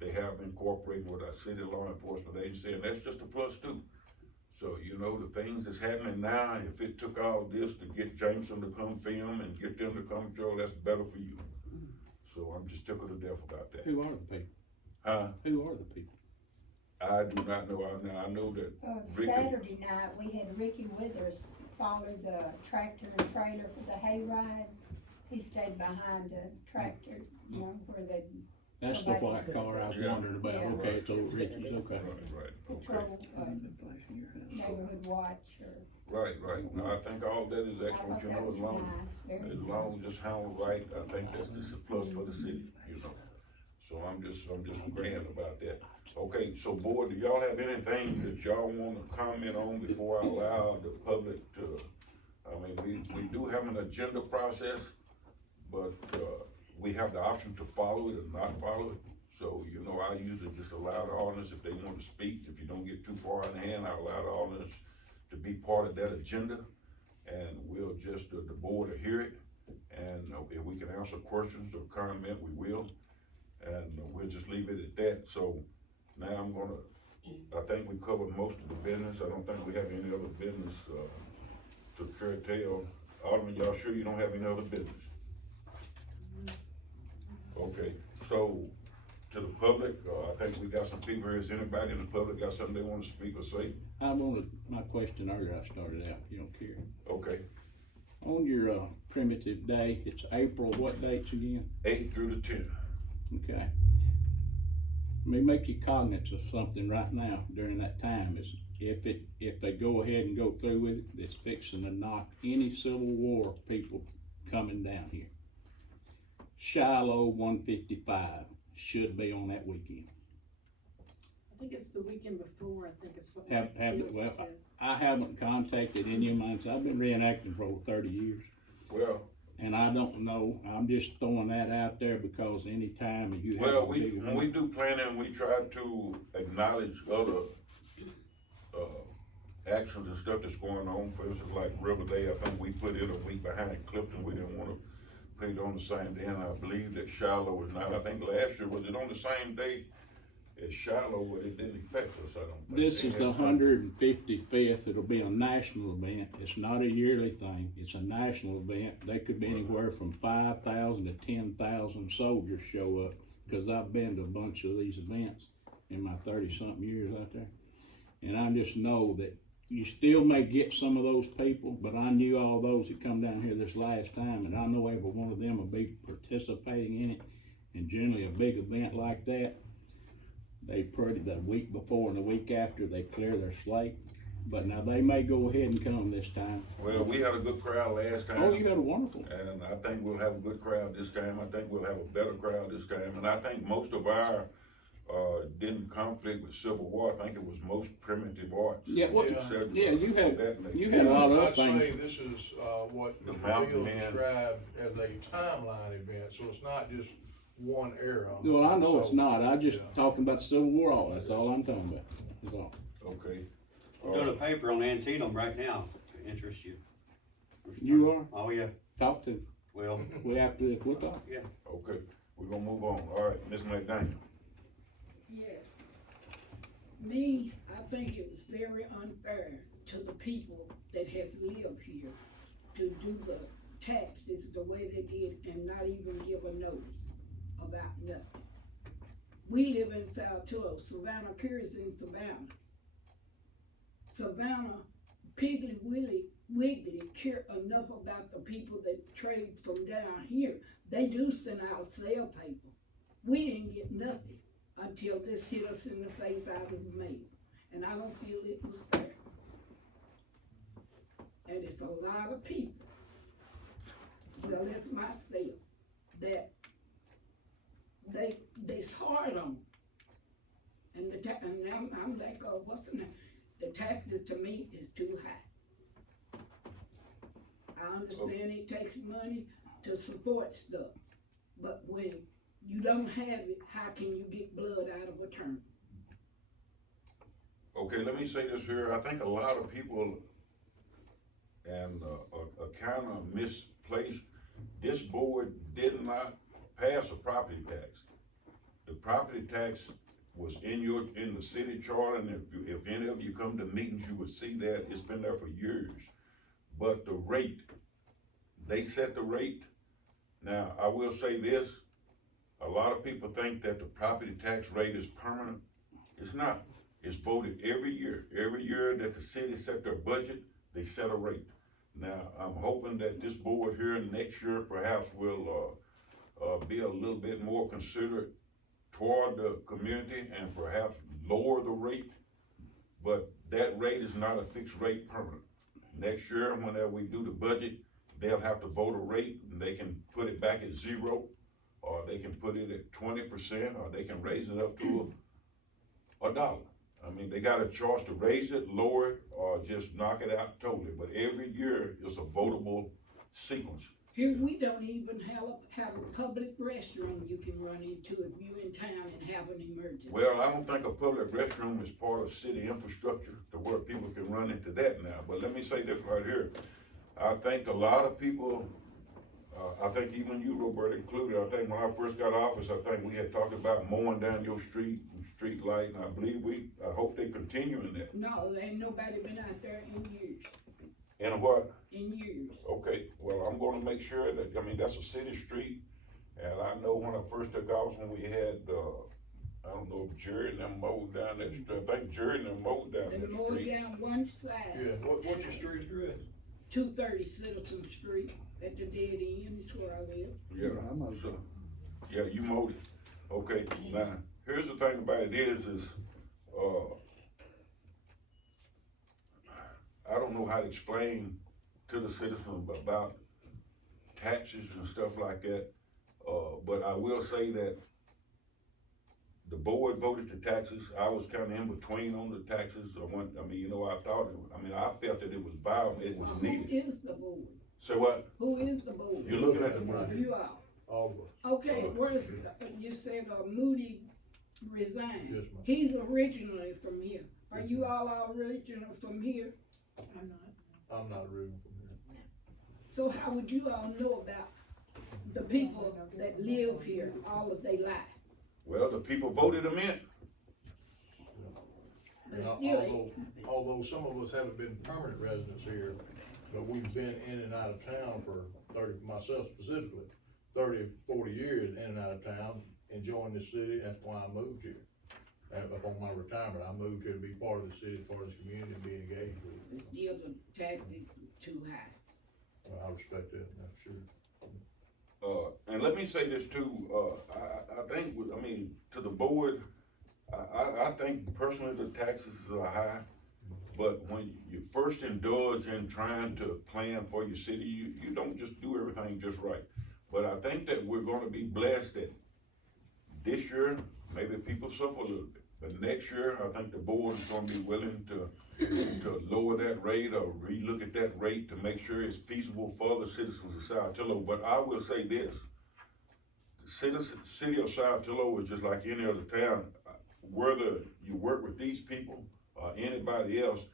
they have been cooperating with our city law enforcement agency, and that's just a plus too. So, you know, the things that's happening now, if it took all this to get Jameson to come film and get them to come control, that's better for you. So I'm just tickled to death about that. Who are the people? Huh? Who are the people? I do not know, now I know that Ricky, Saturday night, we had Ricky Withers follow the tractor and trailer for the hayride. He stayed behind the tractor, you know, where they That's the white car I was Yeah. wondering about. Yeah. Okay, it's over Ricky's, okay. right, okay, patrol, neighborhood watch or. right, now I think all that is I excellent, thought you that know, was as long, nice, very as long as nice. it's handled right, I think that's just a plus for the city, you know. So I'm just grand about that. Okay, so board, do y'all have anything that y'all wanna comment on before I allow the public to, I mean, we do have an agenda process, but, we have the option to follow it or not follow it. So, you know, I usually just allow the audience, if they want to speak, if you don't get too far in hand, I allow the audience to be part of that agenda. And we'll just, the board will hear it, and if we can answer questions or comment, we will. And we'll just leave it at that. So now I think we covered most of the business. I don't think we have any other business, to curtail. Alderman, y'all sure you don't have any other business? Okay, so to the public, I think we got some people here. Is anybody in the public got something they want to speak or say? I wanted, my question earlier, I started out, if you don't care. Okay, On your, primitive day, it's April, what dates again? 8th through the 10th. Okay. Let me make you cognizant of something right now during that time is if they go ahead and go through with it, it's fixing to knock any Civil War people coming down here. Shiloh 155 should be on that weekend. I think it's the weekend before, I think it's what. Have, Wilson well, said. I haven't contacted any of mine, so I've been reenacting for over 30 years. Well, And I don't know, I'm just throwing that out there because anytime you have well, a big when we do planning, we try to acknowledge other, actions and stuff that's going on. For instance, like River Day, I think we put it a week behind Clifton. We didn't wanna put it on the same day, and I believe that Shiloh was not. I think last year, was it on the same day as Shiloh, but it didn't affect us, I don't think. This They is had the some- 155th, it'll be a national event, it's not a yearly thing, it's a national event. They could be anywhere from 5,000 to 10,000 soldiers show up, cause I've been to a bunch of these events in my 30-something years out there. And I just know that you still may get some of those people, but I knew all those that come down here this last time, and I know every one of them will be participating in it. And generally a big event like that, they the week before and the week after, they clear their slate. But now they may go ahead and come this time. Well, we had a good crowd last time. Oh, you had a wonderful. And I think we'll have a good crowd this time. I think we'll have a better crowd this time. And I think most of our, didn't conflict with Civil War. I think it was most primitive arts. Yeah, well, Said, yeah, you had- that nature. you had a lot of I'd say things. this is, what The Mr. mountain Field man. described as a timeline event, so it's not just one era. Well, I know it's So, not, I just yeah. talking about Civil War, that's all I'm talking about, that's all. Okay. I'm doing a paper on Antietam right now, to interest you. You are? Oh, yeah, Talk to, well, we have to, we'll talk. Okay, we're gonna move on. All right, Ms. McDaniel. Yes. Me, I think it was very unfair to the people that has lived here to do the taxes the way they did and not even give a notice about nothing. We live in Saltillo, Savannah Curry's in Savannah. Savannah, Piggly Wiggly care enough about the people that trade from down here. They do send out sale paper. We didn't get nothing until this hit us in the face out of the mail, and I don't feel it was fair. And it's a lot of people, well, it's myself, that they's hard on. And I'm like, what's the name? The taxes to me is too high. I understand it takes money to support stuff, but when you don't have it, how can you get blood out of a turnip? Okay, let me say this here, I think a lot of people and are kind of misplaced. This board did not pass a property tax. The property tax was in the city charter, and if any of you come to meetings, you would see that, it's been there for years. But the rate, they set the rate. Now, I will say this, a lot of people think that the property tax rate is permanent. It's not. It's voted every year. Every year that the city set their budget, they set a rate. Now, I'm hoping that this board here next year perhaps will be a little bit more considerate toward the community and perhaps lower the rate. But that rate is not a fixed rate permanent. Next year, whenever we do the budget, they'll have to vote a rate, and they can put it back at 0, or they can put it at 20%, or they can raise it up to $1. I mean, they got a choice to raise it, lower it, or just knock it out totally. But every year is a votable sequence. Here, we don't even have a public restroom you can run into if you're in town and have an emergency. Well, I don't think a public restroom is part of city infrastructure to where people can run into that now. But let me say this right here. I think a lot of people, I think even you, Robert, included, I think when I first got office, I think we had talked about mowing down your street light, and I believe I hope they continue in that. No, there ain't nobody been out there in years. And what? In years. Okay, well, I'm gonna make sure that, I mean, that's a city street, and I know when I first took office, when we had, I don't know if Jerry and them mowed down that street, I think Jerry and them mowed down They that mowed street. down one side. Yeah, what's your street address? 230 Citizen Street at the dead end is where I live. Yeah, so, yeah, you mowed it. Okay, now, here's the thing about it is, I don't know how to explain to the citizens about taxes and stuff like that. But I will say that the board voted the taxes. I was kind of in between on the taxes. I felt that it was viable, it was needed. Who is the board? So what? Who is the board? You're looking at the board. You are. All of us. Okay, where's, you said Moody resigned. Yes, ma'am. He's originally from here. Are you all original from here? I'm not. I'm not reading from here. So how would you all know about the people that live here all of their life? Well, the people voted them in. But And still, although some of us haven't been permanent residents here, but we've been in and out of town for myself specifically, 30, 40 years in and out of town, enjoying the city. That's why I moved here. Upon my retirement, I moved here to be part of the city, part of this community, and be engaged with it. still the taxes too high. Well, I respect that, that's sure. And let me say this too, I think, I mean, to the board, I think personally the taxes are high, but when you first indulge in trying to plan for your city, you don't just do everything just right. But I think that we're gonna be blessed that this year, maybe people suffer a little bit, but next year, I think the board is gonna be willing to lower that rate or relook at that rate to make sure it's feasible for the citizens of Saltillo. But I will say this, the city of Saltillo is just like any other town. Whether you work with these people or anybody else,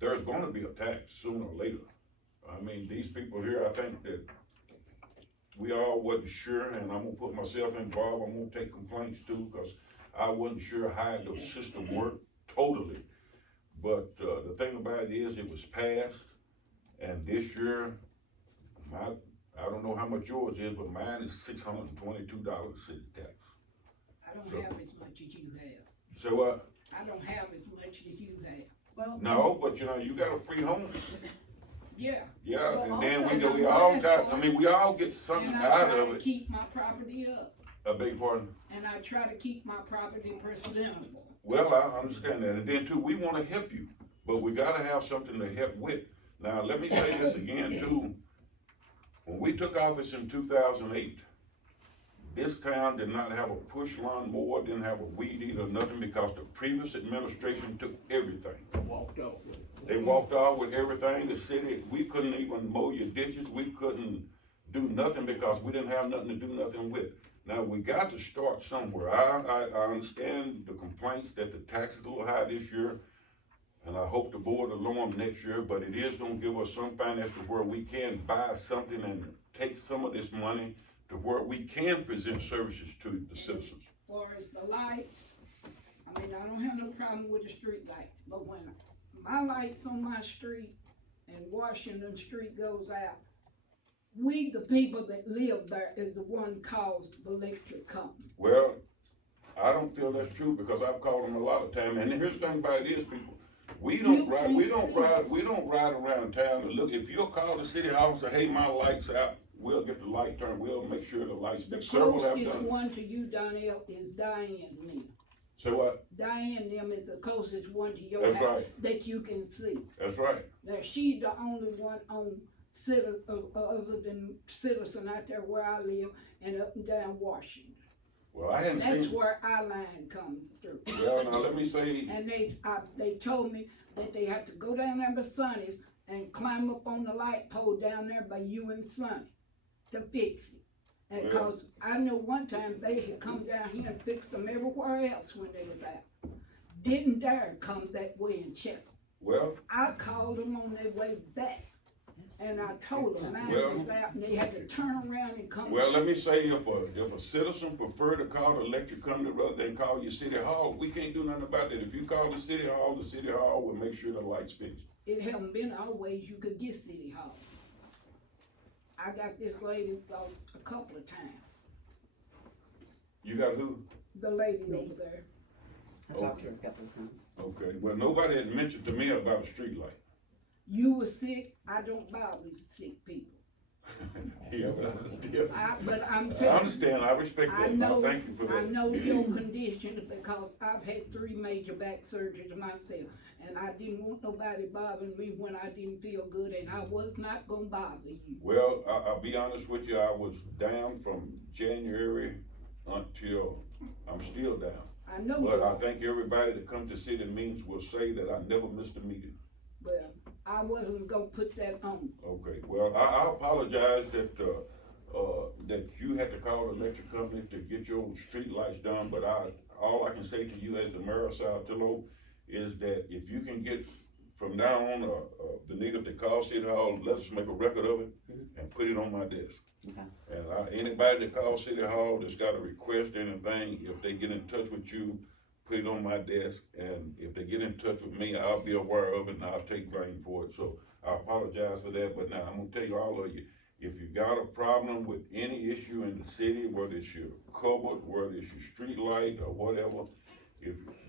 there's gonna be a tax sooner or later. I mean, these people here, I think that we all wasn't sure, and I'm gonna put myself involved, I'm gonna take complaints too, cause I wasn't sure how the system worked totally. But, the thing about it is, it was passed, and this year, I don't know how much yours is, but mine is $622 city tax. I don't So- have as much as you have. So what? I don't have as much as you have. Well, No, but you got a free home. Yeah. Yeah, Well, and then also we the all last got, part- we all get something And I out try of to it. keep my property up. I beg your pardon? and I try to keep my property presentable. Well, I understand that, and then too, we wanna help you, but we gotta have something to help with. Now, let me say this again too, when we took office in 2008, this town did not have a push lawnmower, didn't have a weed eater, nothing, because the previous administration took everything. Walked off with it. They walked off with everything, the city, we couldn't even mow your ditches, we couldn't do nothing because we didn't have nothing to do nothing with. Now, we got to start somewhere. I understand the complaints that the taxes are a little high this year, and I hope the board will lower them next year, but it is gonna give us some finance to where we can buy something and take some of this money to where we can present services to the citizens. As far as the lights, I mean, I don't have no problem with the street lights, but when my lights on my street and Washington Street goes out, we, the people that live there, is the one caused the electric company. Well, I don't feel that's true because I've called them a lot of time, and here's the thing about it is, people, we don't ride around town to look. If you'll call the city hall and say, hey, my light's out, we'll get the light turned, we'll make sure the lights The fixed. Several have closest done it. one to you, Donnell, is Diane's them. So what? Diane them is the closest one to your That's house right. that you can see. That's right. Now, she's the only one on other than Citizen out there where I live and up and down Washington. Well, I hadn't That's seen, where our line comes through. well, now let me say, And they told me that they had to go down there by Sonny's and climb up on the light pole down there by you and Sonny to fix it. And Yeah. cause I know one time they had come down here and fixed them everywhere else when they was out. Didn't dare come that way and check. well, I called them on their way back. And I told them mine Well- was out and they had to turn around and come. well, let me say, if a citizen prefer to call the electric company rather than call your city hall, we can't do nothing about that. If you call the city hall will make sure the light's fixed. It haven't been always you could get City Hall. I got this lady a couple of times, You got who? the lady Me. over there. I talked to her a couple of times. Okay, well, nobody had mentioned to me about a street light. You were sick, I don't bother with sick people. Yeah, but I still, But I'm I saying, understand, I respect I that, and I know, thank you for I that. know your condition because I've had 3 major back surgeries myself. And I didn't want nobody bothering me when I didn't feel good and I was not gonna bother you. Well, I'll be honest with you, I was down from January until, I'm still down. I know But you, I think everybody that comes to city meetings will say that I never missed a meeting. well, I wasn't gonna put that on. Okay, well, I apologize that, that you had to call the electric company to get your street lights done, but all I can say to you as the mayor of Saltillo is that if you can get from now on, Benita, to call City Hall, let us make a record of it and put it on my desk. Okay. And anybody that calls City Hall that's got a request or anything, if they get in touch with you, put it on my desk, and if they get in touch with me, I'll be aware of it and I'll take blame for it. So I apologize for that, but now I'm gonna tell you, all of you, if you got a problem with any issue in the city, whether it's your cupboard, whether it's your street light or whatever,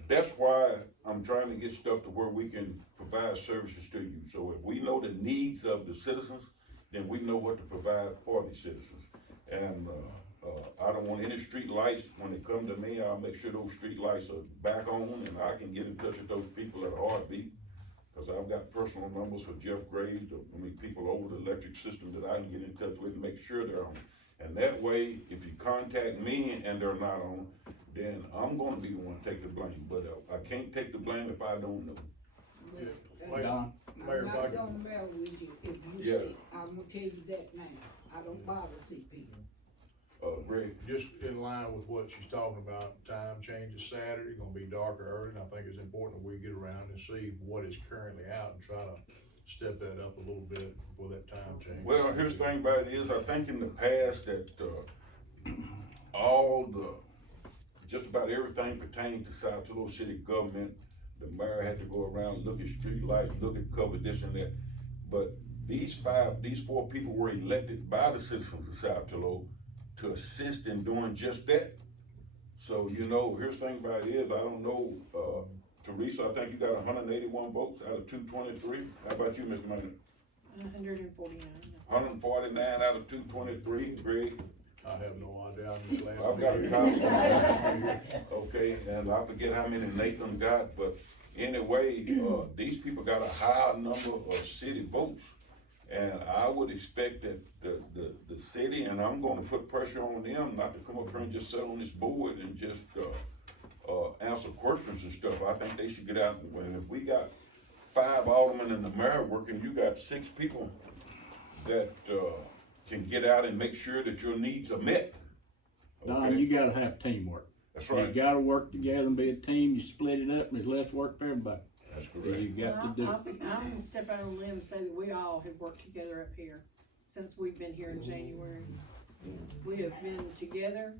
that's why I'm trying to get stuff to where we can provide services to you. So if we know the needs of the citizens, then we know what to provide for the citizens. And, I don't want any street lights. When they come to me, I'll make sure those street lights are back on and I can get in touch with those people at Heartbeat. Cause I've got personal numbers for Jeff Graves, people over the electric system that I can get in touch with and make sure they're on. And that way, if you contact me and they're not on, then I'm gonna be the one to take the blame. But I can't take the blame if I don't know. Yeah, Mayor, Don, Mayor, I'm if I not could- gonna marry with you if you Yeah. sick. I'm gonna tell you that now. I don't bother sick people. Greg, just in line with what she's talking about, time changes Saturday, gonna be darker early, and I think it's important that we get around and see what is currently out and try to step that up a little bit before that time change. well, here's the thing about it is, I think in the past that, just about everything pertaining to Saltillo city government, the mayor had to go around, look at street lights, look at cover this and that. But these 4 people were elected by the citizens of Saltillo to assist in doing just that. So, here's the thing about it is, I don't know, Teresa, I think you got 181 votes out of 223. How about you, Mr. Mayor? 149. 149 out of 223, Greg? I have no idea, I'm just glad. I've got a copy. Okay, and I forget how many Nathan got, but anyway, these people got a high number of city votes. And I would expect that the city, and I'm gonna put pressure on them not to come up here and just sit on this board and just, answer questions and stuff. I think they should get out, and if we got 5 aldermen and the mayor working, you got 6 people that, can get out and make sure that your needs are met. Don, Okay? you gotta have teamwork. That's You right, gotta work together and be a team, you split it up and there's less work for everybody. that's You correct. got to do. I'm gonna step out on a limb and say that we all have worked together up here since we've been here in January. We have been together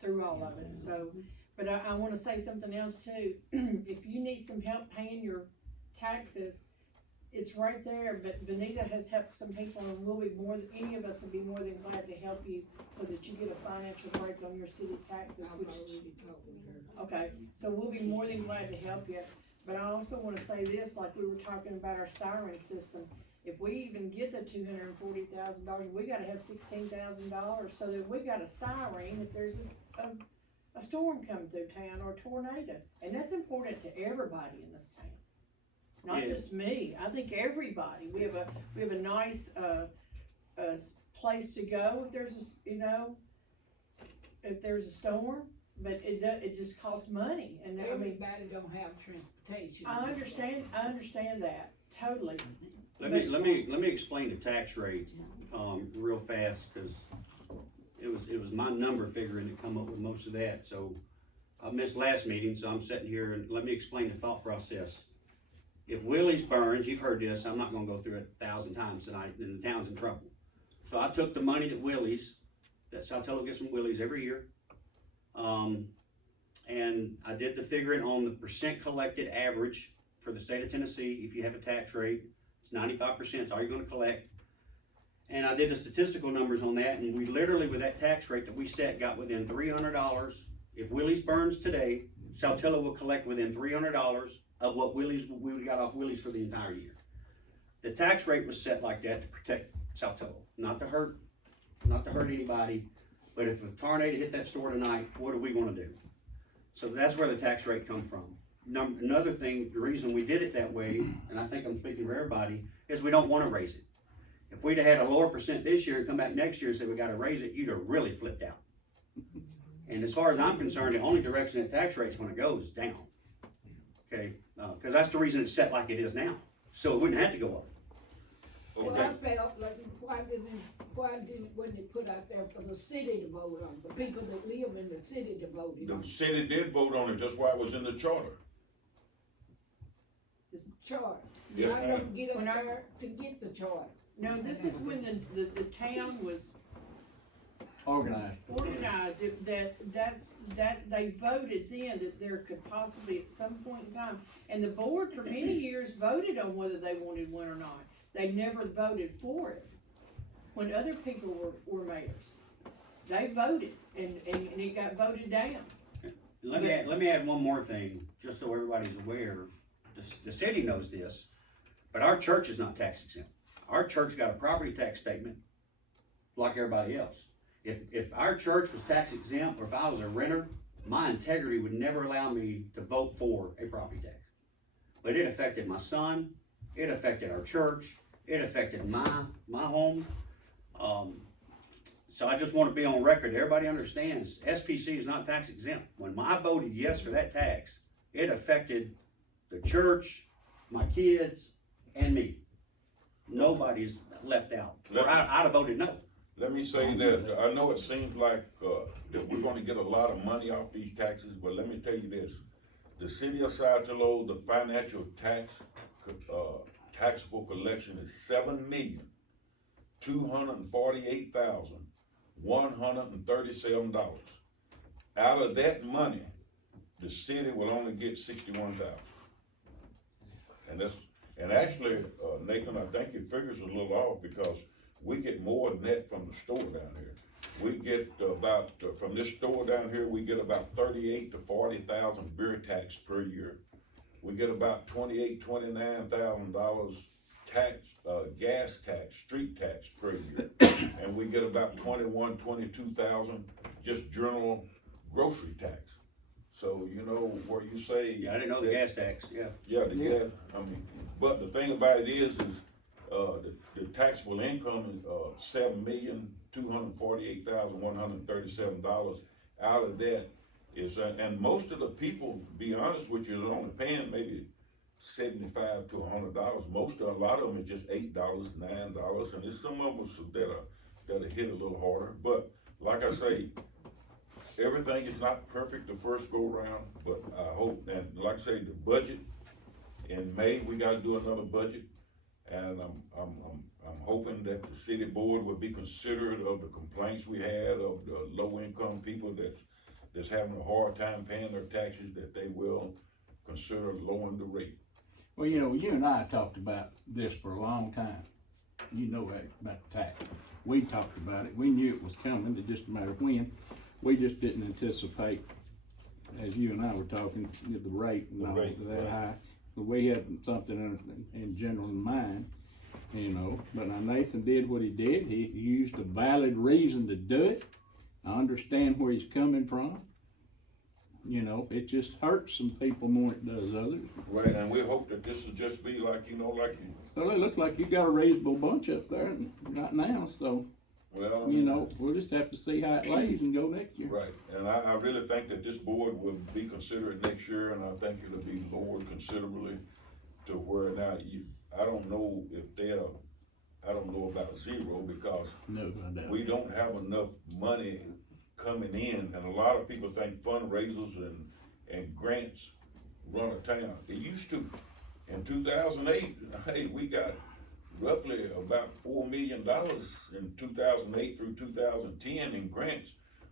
through all of it, so, but I wanna say something else too. If you need some help paying your taxes, it's right there, but Benita has helped some people and we'll be any of us will be more than glad to help you so that you get a financial break on your city taxes, I've which, already talked with her. okay, so we'll be more than glad to help you. But I also wanna say this, like we were talking about our siren system, if we even get the $240,000, we gotta have $16,000 so that we got a siren if there's a storm coming through town or a tornado. And that's important to everybody in this town, not Yeah. just me, I think everybody. We have a nice, place to go if there's if there's a storm, but it just costs money, and I mean, Everybody don't have transportation. I understand that, totally. Let me explain the tax rate, real fast, cause it was my number figuring that come up with most of that, so I missed last meeting, so I'm sitting here and let me explain the thought process. If Willie's burns, you've heard this, I'm not gonna go through it 1,000 times tonight, then the town's in trouble. So I took the money that Saltillo gets from Willie's every year, and I did the figuring on the percent collected average for the state of Tennessee. If you have a tax rate, it's 95%, it's all you're gonna collect. And I did the statistical numbers on that, and we literally, with that tax rate that we set, got within $300. If Willie's burns today, Saltillo will collect within $300 of what we got off Willie's for the entire year. The tax rate was set like that to protect Saltillo, not to hurt anybody. But if a tornado hit that store tonight, what are we gonna do? So that's where the tax rate come from. Another thing, the reason we did it that way, and I think I'm speaking for everybody, is we don't wanna raise it. If we'd have had a lower percent this year and come back next year and said we gotta raise it, you'd have really flipped out. And as far as I'm concerned, the only direction that tax rate's gonna go is down. Okay, cause that's the reason it's set like it is now, so it wouldn't have to go up. Well, I felt like, wasn't it put out there for the city to vote on, the people that live in the city to vote it on? The city did vote on it, that's why it was in the charter. Charter. Yes, I ma'am. don't get up When I- there to get the charter. No, this is when the town was Organized. organized, that they voted then that there could possibly at some point in time, and the board for many years voted on whether they wanted one or not. They never voted for it. When other people were mayors, they voted, and it got voted down. Let me add one more thing, just so everybody's aware. The city knows this, but our church is not tax exempt. Our church got a property tax statement like everybody else. If our church was tax exempt, or if I was a renter, my integrity would never allow me to vote for a property tax. But it affected my son, it affected our church, it affected my home. So I just wanna be on record, everybody understands, SPC is not tax exempt. When I voted yes for that tax, it affected the church, my kids, and me. Nobody's left out, or I'd have voted no. Let me say that, I know it seems like, that we're gonna get a lot of money off these taxes, but let me tell you this. The city of Saltillo, the financial taxable collection is $7,248,137. Out of that money, the city will only get 61,000. And actually, Nathan, I think your figures are a little off because we get more net from the store down here. We get about, from this store down here, we get about 38 to 40,000 beer tax per year. We get about $29,000 tax, gas tax, street tax per year. And we get about about 22,000, just general grocery tax. So, you know, where you say. Yeah, I didn't know the gas tax, yeah. Yeah, the gas, I mean, but the thing about it is, the taxable income is, $7,248,137. Out of that is, and most of the people, to be honest with you, are only paying maybe $75 to $100. A lot of them is just $8, $9, and there's some of us that'll hit a little harder. But like I say, everything is not perfect the first go round, but I hope, and like I say, the budget, in May, we gotta do another budget. And I'm hoping that the city board will be considerate of the complaints we had of the low income people that's having a hard time paying their taxes, that they will consider lowering the rate. Well, you know, you and I talked about this for a long time. You know that about the tax. We talked about it. We knew it was coming. It's just a matter of when. We just didn't anticipate, as you and I were talking, the rate and all that high. But we had something in general in mind, you know. But now Nathan did what he did. He used a valid reason to do it. I understand where he's coming from. You know, it just hurts some people more than it does others. Right, and we hope that this will just be like, you know, like you. Well, it looks like you got a reasonable bunch up there right now, so, Well, you know, we'll just have to see how it lays and go next year. right, and I really think that this board will be considerate next year, and I think it'll be lowered considerably to where now I don't know I don't know about zero, because No, I doubt we it. don't have enough money coming in, and a lot of people think fundraisers and grants run a town. They used to. In 2008, hey, we got roughly about $4 million in 2008 through 2010 in grants.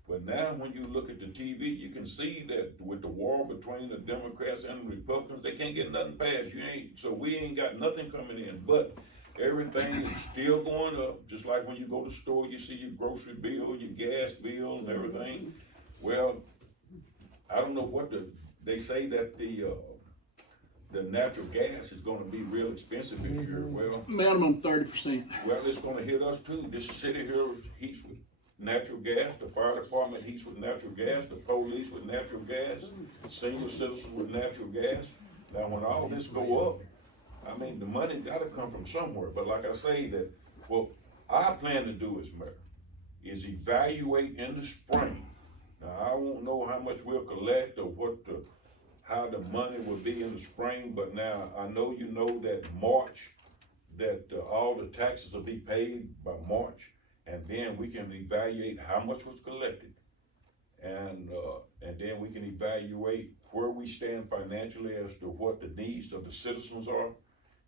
But now when you look at the TV, you can see that with the war between the Democrats and the Republicans, they can't get nothing passed. So we ain't got nothing coming in, but everything is still going up. Just like when you go to the store, you see your grocery bill, your gas bill and everything. Well, I don't know what they say that the natural gas is gonna be real expensive this year. Well, Minimum 30%. well, it's gonna hit us too. This city here heats with natural gas, the fire department heats with natural gas, the police with natural gas, senior citizens with natural gas. Now, when all this go up, I mean, the money gotta come from somewhere. But like I say, that what I plan to do as mayor is evaluate in the spring. Now, I won't know how much we'll collect or how the money will be in the spring, but now I know you know that March, that all the taxes will be paid by March, and then we can evaluate how much was collected. And then we can evaluate where we stand financially as to what the needs of the citizens are,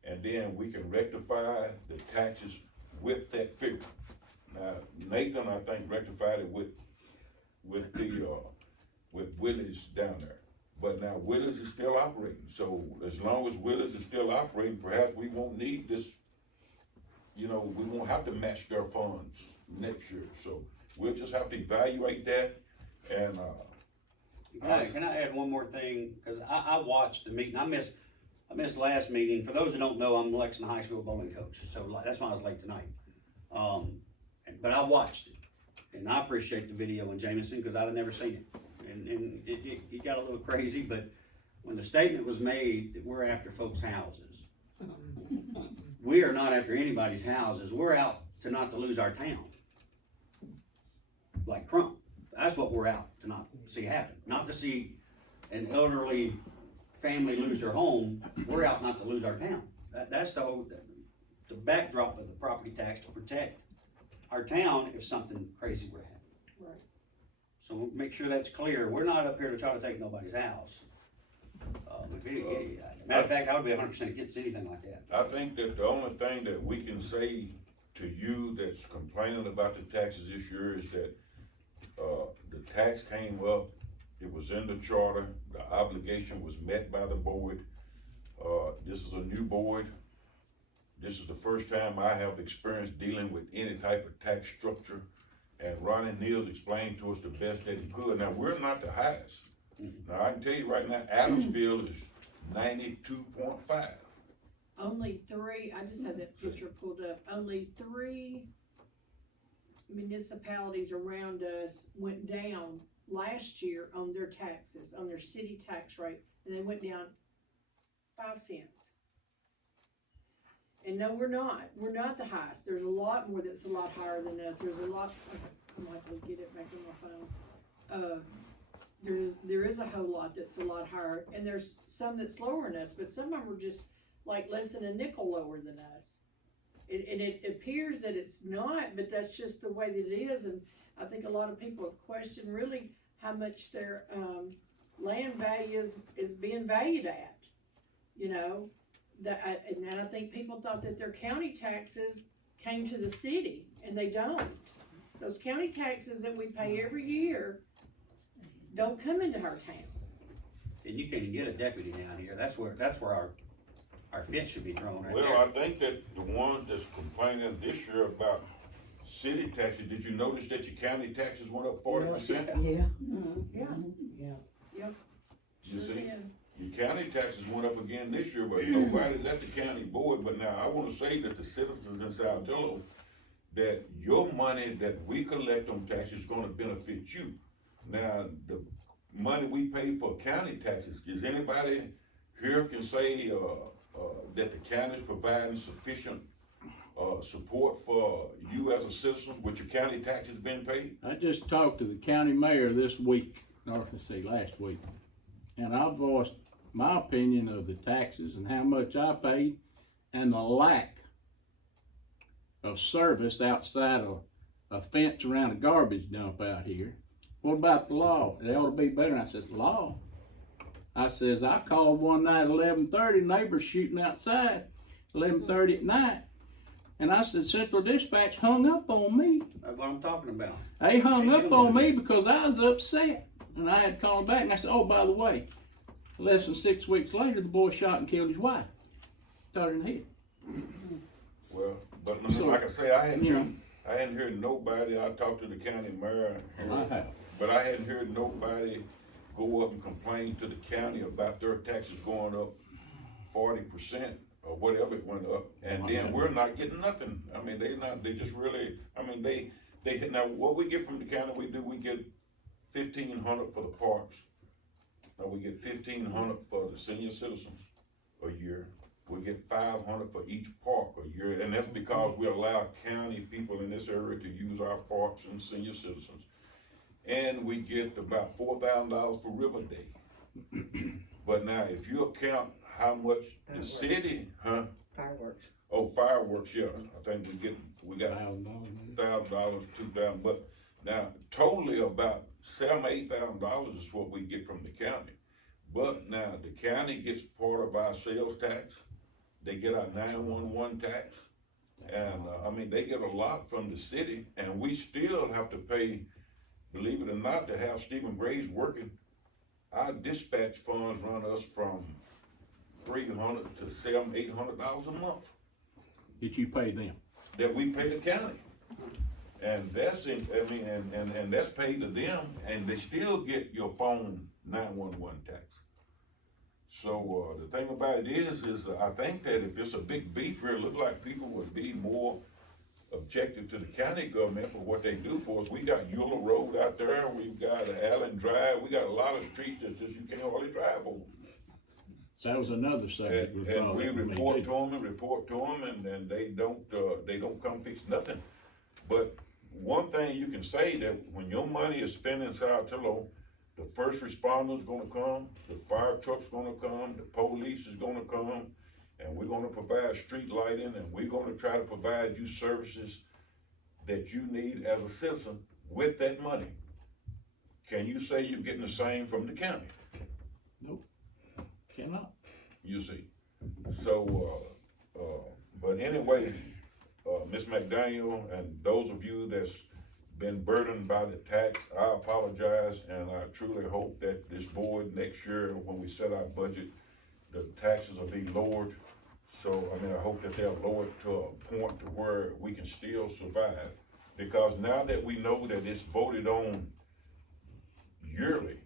and then we can rectify the taxes with that figure. Now, Nathan, I think, rectified it with Willie's down there. But now Willie's is still operating, so as long as Willie's is still operating, perhaps we won't need this, you know, we won't have to match their funds next year. So we'll just have to evaluate that, and, Can I add one more thing? Cause I watched the meeting, I missed last meeting. For those who don't know, I'm Lexington High School bowling coach, so that's why I was late tonight. But I watched it, and I appreciate the video in Jameson, cause I'd have never seen it. And it got a little crazy, but when the statement was made that we're after folks' houses, we are not after anybody's houses. We're out to lose our town. Like Crump. That's what we're out to not see happen. Not to see an elderly family lose their home. We're out not to lose our town. That's the backdrop of the property tax, to protect our town if something crazy were to happen. Right. So we'll make sure that's clear. We're not up here to try to take nobody's house. Matter of fact, I would be 100% against anything like that. I think that the only thing that we can say to you that's complaining about the taxes this year is that, the tax came up, it was in the charter, the obligation was met by the board. This is a new board. This is the first time I have experience dealing with any type of tax structure. And Ronnie Neals explained to us the best that he could. Now, we're not the highest. Now, I can tell you right now, Adamsville is 92.5. Only three, I just had that picture pulled up, only three municipalities around us went down last year on their taxes, on their city tax rate, and they went down 5 cents. And no, we're not the highest, there's a lot more that's a lot higher than us, there's a lot, I might have to get it back on my phone. There is a whole lot that's a lot higher, and there's some that's lower than us, but some of them are just like less than a nickel lower than us. And it appears that it's not, but that's just the way that it is, and I think a lot of people have questioned really how much their, land value is being valued at, you know? And then I think people thought that their county taxes came to the city, and they don't. Those county taxes that we pay every year don't come into our town. And you can't even get a deputy down here, that's where our fit should be thrown right Well, there. I think that the ones that's complaining this year about city taxes, did you notice that your county taxes went up 40%? Yeah. Yeah. Yeah. You Sure see? did. Your county taxes went up again this year, but nobody's at the county board. But now I wanna say that the citizens in Saltillo, that your money that we collect on taxes is gonna benefit you. Now, the money we pay for county taxes, is anybody here can say, that the county's providing sufficient, support for you as a citizen with your county taxes being paid? I just talked to the county mayor this week, or let's say last week, and I voiced my opinion of the taxes and how much I paid and the lack of service outside of a fence around a garbage dump out here. What about the law? They ought to be better. And I says, law? I says, I called one night 11:30, neighbors shooting outside, 11:30 at night. And I said, Central Dispatch hung up on me. That's what I'm talking about. They hung up on me because I was upset. And I had to call them back and I said, oh, by the way, less than 6 weeks later, the boy shot and killed his wife. Shot her in the head. Well, but So, like I say, I you know. hadn't heard nobody, I talked to the county mayor, I have. but I hadn't heard nobody go up and complain to the county about their taxes going up 40% or whatever it went up, and then we're not getting nothing. I mean, they just really, I mean, they, now what we get from the county, we get 1,500 for the parks. Now we get 1,500 for the senior citizens a year. We get 500 for each park a year, and that's because we allow county people in this area to use our parks and senior citizens. And we get about $4,000 for River Day. But now, if you account how much the city, Fireworks. oh, fireworks, yeah, I think we got $1,000. $1,000, $2,000, but now totally about $7,000, $8,000 is what we get from the county. But now the county gets part of our sales tax, they get our 911 tax, and I mean, they get a lot from the city, and we still have to pay, believe it or not, to have Stephen Graves working. Our dispatch funds run us from $300 to $700, $800 a month Did you pay them? that we pay the county. And that's and that's paid to them, and they still get your phone 911 tax. So, the thing about it is I think that if it's a big beef here, it look like people would be more objective to the county government for what they do for us. We got Eula Road out there, we've got Allen Drive, we got a lot of streets that just, you can't hardly drive over. So that was another subject. And we report to them, and they don't come fix nothing. But one thing you can say that when your money is spent in Saltillo, the first responders gonna come, the fire truck's gonna come, the police is gonna come, and we're gonna provide street lighting, and we're gonna try to provide you services that you need as a citizen with that money. Can you say you're getting the same from the county? Nope, cannot. You see. So, but anyway, Ms. McDaniel and those of you that's been burdened by the tax, I apologize, and I truly hope that this board next year, when we set our budget, the taxes will be lowered. So, I mean, I hope that they're lowered to a point to where we can still survive. Because now that we know that it's voted on yearly,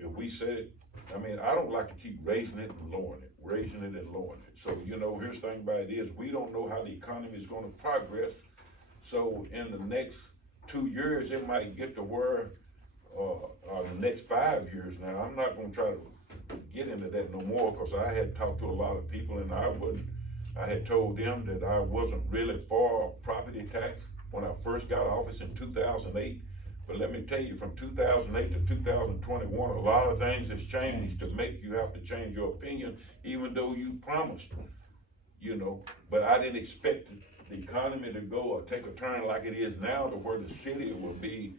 if we said it, I mean, I don't like to keep raising it and lowering it, raising it and lowering it. So, you know, here's the thing about it is, we don't know how the economy is gonna progress So in the next 2 years, it might get to where, the next 5 years now, I'm not gonna try to get into that no more, cause I had talked to a lot of people and I had told them that I wasn't really for property tax when I first got office in 2008. But let me tell you, from 2008 to 2021, a lot of things has changed to make you have to change your opinion, even though you promised, you know. But I didn't expect the economy to go or take a turn like it is now, to where the city will be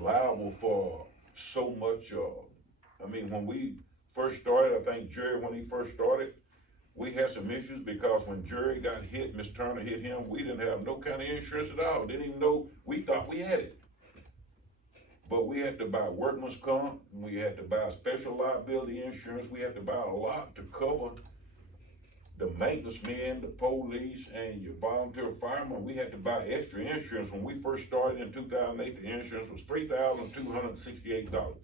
liable for so much. I mean, when we first started, I think Jerry, when he first started, we had some issues because when Jerry got hit, Miss Turner hit him, we didn't have no kind of insurance at all. Didn't even know, we thought we had it. But we had to buy workman's comp, we had to buy special liability insurance, we had to buy a lot to cover the maintenance men, the police, and your volunteer firemen. We had to buy extra insurance. When we first started in 2008, the insurance was $3,268.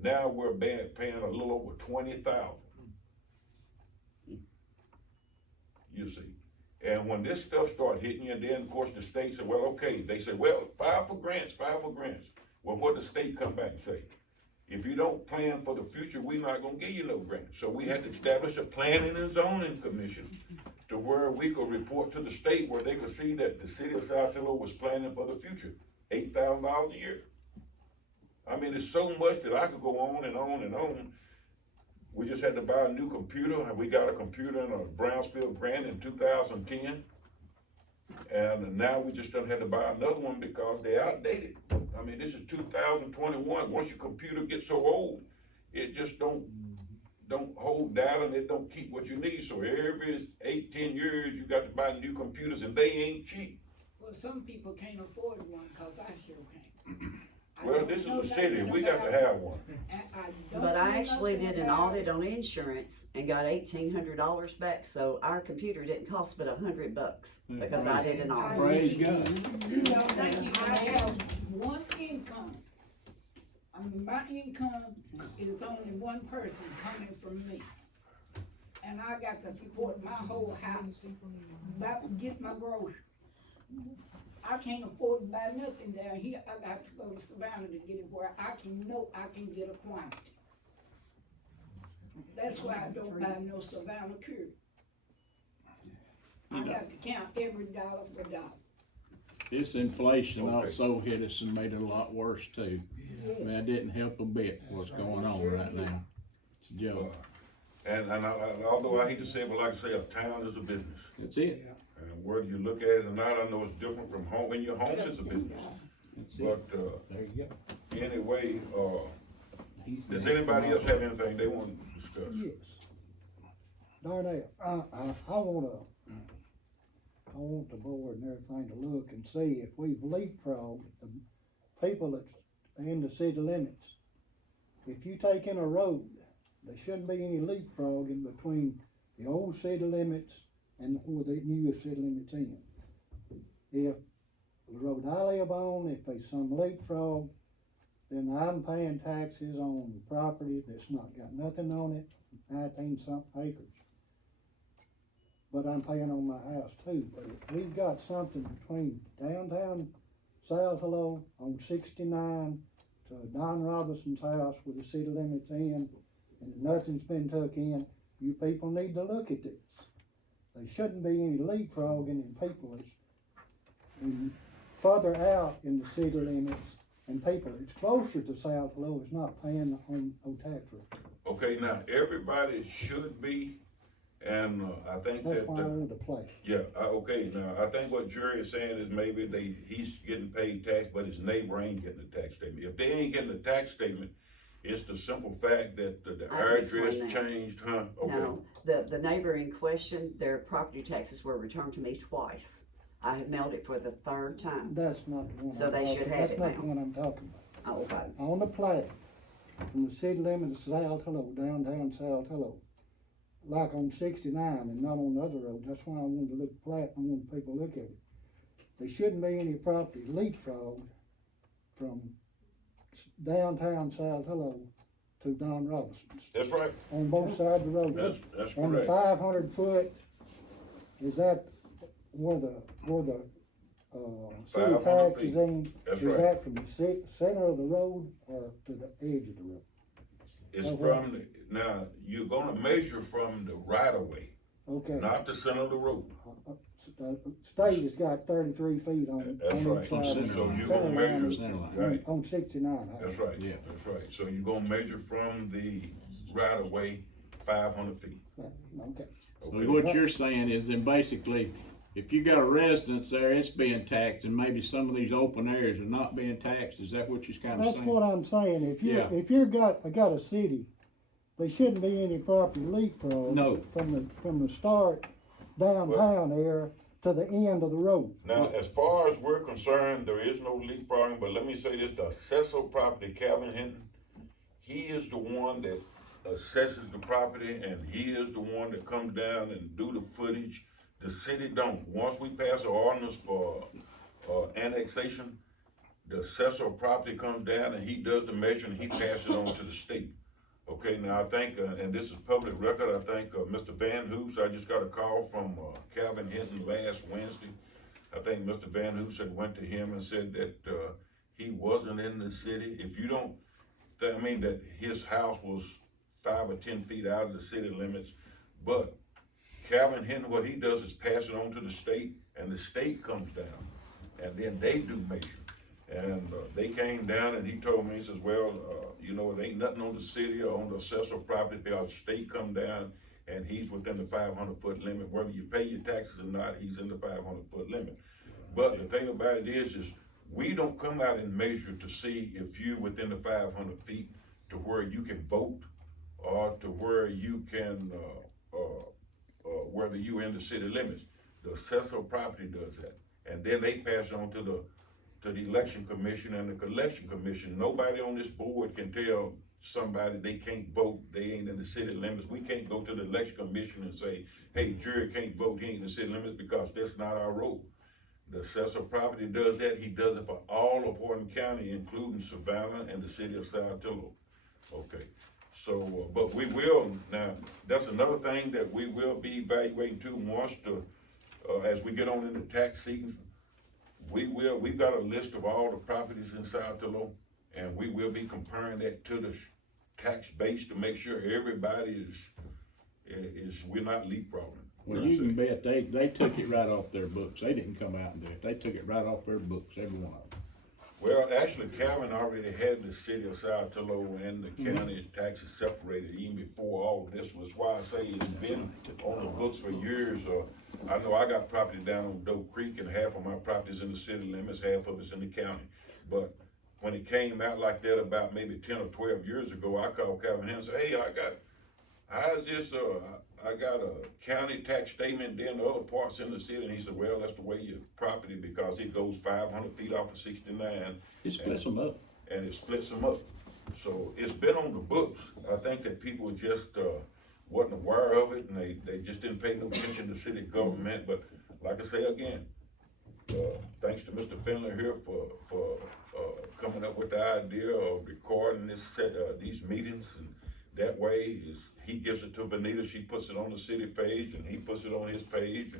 Now we're paying a little over $20,000. You see. And when this stuff started hitting you, and then of course the state said, well, okay, they said, well, file for grants. Well, what the state come back and say? If you don't plan for the future, we're not gonna give you no grant. So we had to establish a planning and zoning commission to where we could report to the state, where they could see that the city of Saltillo was planning for the future, $8,000 a year. I mean, it's so much that I could go on and on and on. We just had to buy a new computer, and we got a computer in a Brownsfield grant in 2010. And now we just done had to buy another one because they're outdated. I mean, this is 2021. Once your computer gets so old, it just don't hold data, and it don't keep what you need. So every 8-10 years, you got to buy new computers, and they ain't cheap. Well, some people can't afford one, cause I sure can't. Well, this is a city, we got to have one. But I actually did an audit on insurance and got $1,800 back, so our computer didn't cost but $100 because I did an audit. Praise God. You know, I have one income. I mean, my income is only one person coming from me. And I got to support my whole house, about to get my groceries. I can't afford to buy nothing down here. I got to go to Savannah to get it where I can get a quantity. That's why I don't buy no Savannah curd. I got to count every dollar for dollar. This inflation Okay. also hit us and made it a lot worse too. I mean, it didn't help a bit what's going on right now. It's a joke. And although I hate to say it, but like I say, a town is a business. That's it. And whether you look at it or not, I know it's different from home, and your home is a business. That's it. But, There you go. anyway, He's does anybody else have anything they want to discuss? Yes. Darnell, I want the board and everything to look and see if we've leapfrogged the people that's in the city limits. If you take in a road, there shouldn't be any leapfrogging between the old city limits and where the new city limits in. If the road I live on, if there's some leapfrog, then I'm paying taxes on property that's not got nothing on it, 19-something acres. But I'm paying on my house too. But if we've got something between downtown Saltillo on 69 to Don Robinson's house with the city limits in, and nothing's been took in, you people need to look at this. There shouldn't be any leapfrogging in people that's further out in the city limits, and people that's closer to Saltillo is not paying on tax rate. Okay, now, everybody should be, and I think That's that, why I want to play. yeah, okay, now, I think what Jerry is saying is maybe he's getting paid tax, but his neighbor ain't getting the tax statement. If they ain't getting the tax statement, it's the simple fact that the I can address explain that. changed, huh? Okay. No, the neighbor in question, their property taxes were returned to me twice. I have mailed it for the 3rd time. That's not the one So I'm they talking should about. have That's it not now. the one I'm talking about. Oh, okay. On the plat, from the city limits of Saltillo, downtown Saltillo, like on 69 and not on the other road. That's why I wanted to look at the plat, I want people to look at it. There shouldn't be any property leapfrogged from downtown Saltillo to Don Robinson's, That's right, on both sides of the road. that's And the correct. 500 foot, is that where the city 500 taxes feet. in, That's is right. that from the center of the road or to the edge of the road? It's Okay. from, now, you're gonna measure from the right of way, Okay. not the center of the road. The state has got 33 feet on That's each right. side of the So you're center gonna line measure, is Center line. right, on 69. that's right, Yeah. that's right. So you're gonna measure from the right of way 500 feet. Okay. So Okay? what you're saying is then basically, if you got a residence there, it's being taxed, and maybe some of these open areas are not being taxed, is that what you're kinda That's saying? what I'm saying. If Yeah. you're got a city, there shouldn't be any property leapfrog. No. From the start downtown there to the end of the road. Now, as far as we're concerned, there is no leapfrogging, but let me say this, the assessor property, Calvin Hinton, he is the one that assesses the property, and he is the one that comes down and do the footage. The city don't. Once we pass an ordinance for, annexation, the assessor of property comes down and he does the measuring, he passes it on to the state. Okay, now I think, and this is public record, I think, Mr. Van Hoos, I just got a call from, Calvin Hinton last Wednesday. I think Mr. Van Hoos had went to him and said that, he wasn't in the city. If you don't, I mean, that his house was 5 or 10 feet out of the city limits, but Calvin Hinton, what he does is pass it on to the state, and the state comes down, and then they do measure. And they came down and he told me, he says, well, you know, it ain't nothing on the city or on the assessor property because the state come down and he's within the 500-foot limit. Whether you pay your taxes or not, he's in the 500-foot limit. But the thing about it is we don't come out and measure to see if you within the 500 feet to where you can vote or to where you can, whether you in the city limits. The assessor property does that. And then they pass it on to the election commission and the collection commission. Nobody on this board can tell somebody they can't vote, they ain't in the city limits. We can't go to the election commission and say, hey, jury can't vote, he ain't in the city limits, because that's not our role. The assessor property does that. He does it for all of Horton County, including Savannah and the city of Saltillo. Okay, so, but we will, now, that's another thing that we will be evaluating too, once as we get on into tax season. We've got a list of all the properties in Saltillo, and we will be comparing that to the tax base to make sure everybody is, we're not leapfrogging. Well, you can bet they took it right off their books. They didn't come out and do it. They took it right off their books, every one of them. Well, actually, Calvin already had the city of Saltillo and the county taxes separated even before all of this was. Why I say it's been on the books for years. I know I got property down on Doe Creek, and half of my property's in the city limits, half of it's in the county. But when it came out like that about maybe 10 or 12 years ago, I called Calvin and said, hey, how's this, I got a county tax statement, then the other parts in the city, and he said, well, that's the way your property, because it goes 500 feet off of 69. It splits them up. And it splits them up. So it's been on the books. I think that people just, wasn't aware of it, and they just didn't pay no attention to city government. But like I say again, thanks to Mr. Finley here for coming up with the idea of recording these meetings, and that way he gives it to Vanita, she puts it on the city page, and he puts it on his page,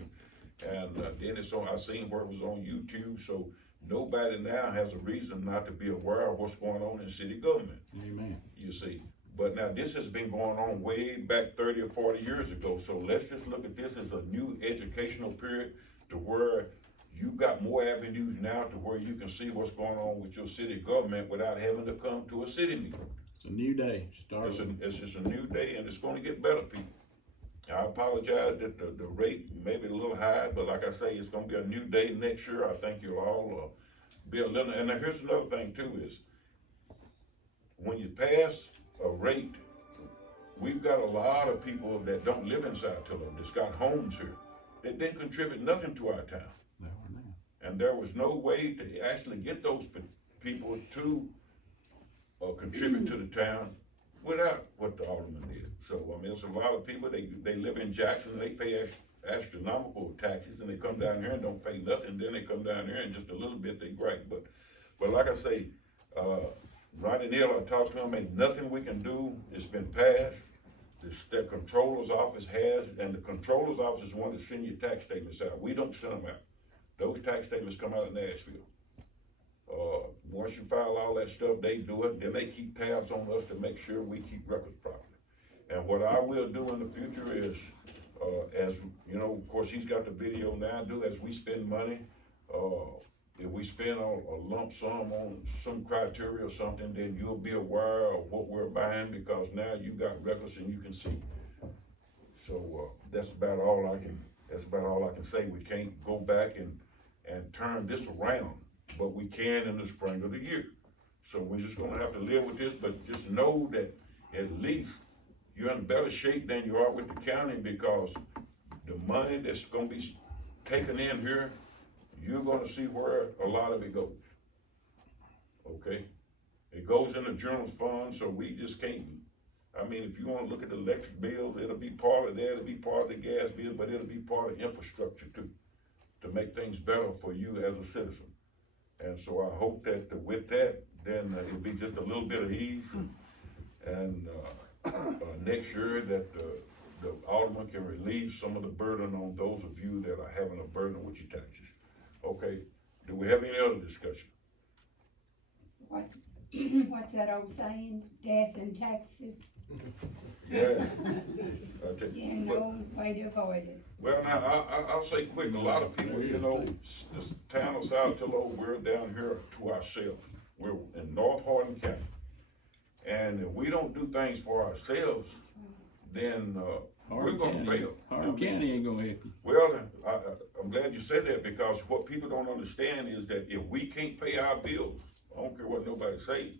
and then it's on, I seen where it was on YouTube, so nobody now has a reason not to be aware of what's going on in city government. Amen. You see. But now this has been going on way back 30 or 40 years ago, so let's just look at this as a new educational period to where you got more avenues now to where you can see what's going on with your city government without having to come to a city meeting. It's a new day. It's just a new day, and it's gonna get better, people. I apologize that the rate may be a little high, but like I say, it's gonna be a new day next year. I think you'll all be a little, and now here's another thing too is, when you pass a rate, we've got a lot of people that don't live in Saltillo, that's got homes here, that didn't contribute nothing to our town. And there was no way to actually get those people to contribute to the town without what the alderman did. So, I mean, there's a lot of people, they live in Jackson, they pay astronomical taxes, and they come down here and don't pay nothing, then they come down here and just a little bit they gripe. But like I say, Ronnie Neal, I talked to him, ain't nothing we can do, it's been passed. The controller's office has, and the controller's office is one that send your tax statements out. We don't send them out. those tax statements come out of Nashville. Once you file all that stuff, they do it, then they keep tabs on us to make sure we keep records properly. And what I will do in the future is, as, you know, of course, he's got the video now, as we spend money, if we spend a lump sum on some criteria or something, then you'll be aware of what we're buying, because now you got records and you can see. So, that's about all I can say. We can't go back and turn this around, but we can in the spring of the year. So we're just gonna have to live with this, but just know that at least you're in better shape than you are with the county, because the money that's gonna be taken in here, you're gonna see where a lot of it goes. Okay? It goes in the general fund, so we just can't, I mean, if you wanna look at the electric bills, it'll be part of that, it'll be part of the gas bill, but it'll be part of infrastructure too, to make things better for you as a citizen. And so I hope that with that, then it'll be just a little bit of ease. And next year that the alderman can relieve some of the burden on those of you that are having a burden with your taxes. Okay, do we have any other discussion? What's that old saying? Death and taxes? Yeah. Okay. Yeah, no way to avoid it. Well, now, I'll say quick, a lot of people, you know, this town of Saltillo, we're down here to ourselves. We're in North Hardin County. And if we don't do things for ourselves, then, we're gonna fail. Hardin County ain't gonna help you. Well, I'm glad you said that, because what people don't understand is that if we can't pay our bills, I don't care what nobody say,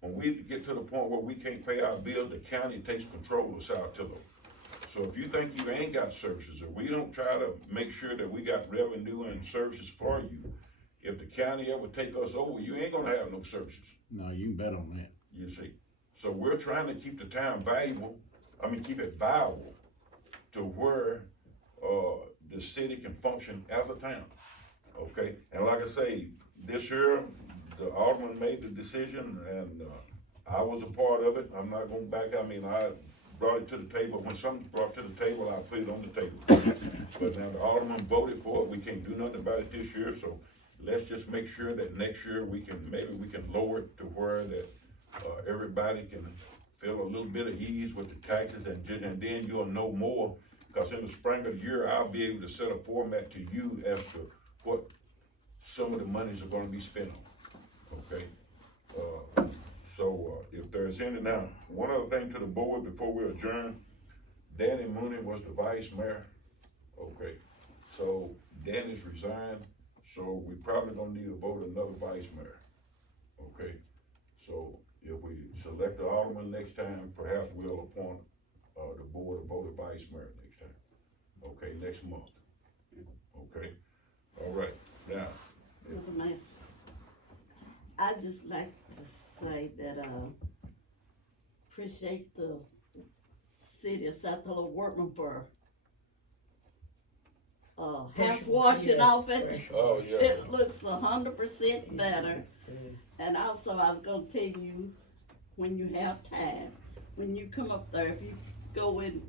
when we get to the point where we can't pay our bills, the county takes control of Saltillo. So if you think you ain't got services, or we don't try to make sure that we got revenue and services for you, if the county ever take us over, you ain't gonna have no services, No, you can bet on that. you see. So we're trying to keep the town keep it viable to where, the city can function as a town, okay? And like I say, this year, the alderman made the decision, and, I was a part of it. I'm not going back, I brought it to the table. When something's brought to the table, I put it on the table. But now the alderman voted for it, we can't do nothing about it this year, so let's just make sure that next year maybe we can lower it to where that, everybody can feel a little bit of ease with the taxes, and then you'll know more, because in the spring of the year, I'll be able to set a format to you as to what some of the monies are gonna be spent on, okay? So if there's any, now, one other thing to the board before we adjourn, Danny Mooney was the vice mayor, okay? So Danny's resigned, so we probably gonna need to vote another vice mayor, okay? So if we select the alderman next time, perhaps we'll appoint, the board to vote a vice mayor next time, okay, next month, okay? All right, now, Mr. Mayor, I'd just like to say that, appreciate the city of Saltillo workman for, house washing off it. oh, yeah. It looks 100% better. And also, I was gonna tell you, when you have time, when you come up there, if you go in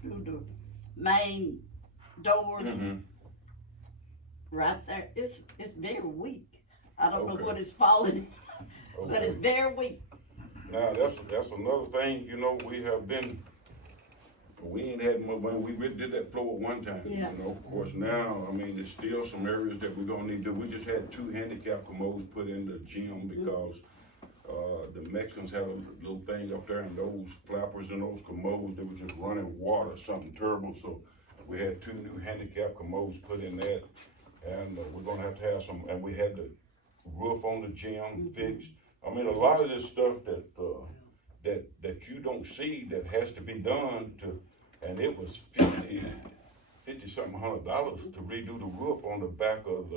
through the main doors, Mhm. right there, it's very weak. I don't know Okay. what is falling, but it's Okay. very weak. Now, that's another thing, you know, we ain't had much money, we did that floor one time, you Yeah. know, of course, now, there's still some areas that we're gonna need to, we just had 2 handicap commodes put in the gym, because, the Mexicans had a little thing up there, and those flappers and those commodes, they were just running water, something terrible, so we had 2 new handicap commodes put in that, and, we're gonna have to have some, and we had the roof on the gym fixed. A lot of this stuff that you don't see that has to be done and it was $50-something $100 to redo the roof on the back of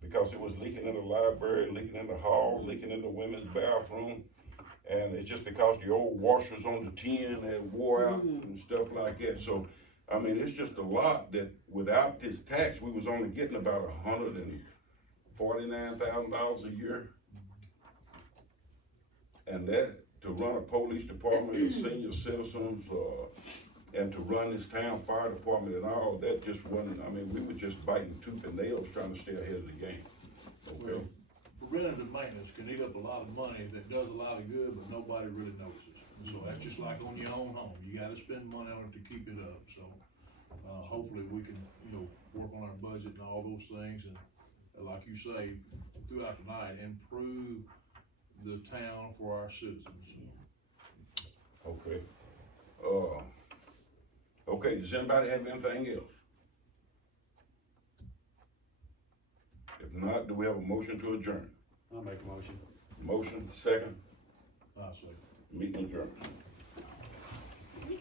because it was leaking in the library, leaking in the hall, leaking in the women's bathroom. And it's just because the old washers on the tin had wore out and stuff like that. So, it's just a lot that without this tax, we was only getting about $149,000 a year. And that, to run a police department, and senior citizens, and to run this town fire department and all, that just wasn't, I mean, we were just biting tooth and nails trying to stay ahead of the game. Okay? Well, preventative maintenance can eat up a lot of money that does a lot of good, but nobody really notices. And so that's just like on your own home, you gotta spend money on it to keep it up, so, hopefully we can, work on our budget and all those things, and like you say, throughout the night, improve the town for our citizens. Okay. Okay, does anybody have anything else? If not, do we have a motion to adjourn? I'll make a motion. Motion, second, I say. meeting adjourned.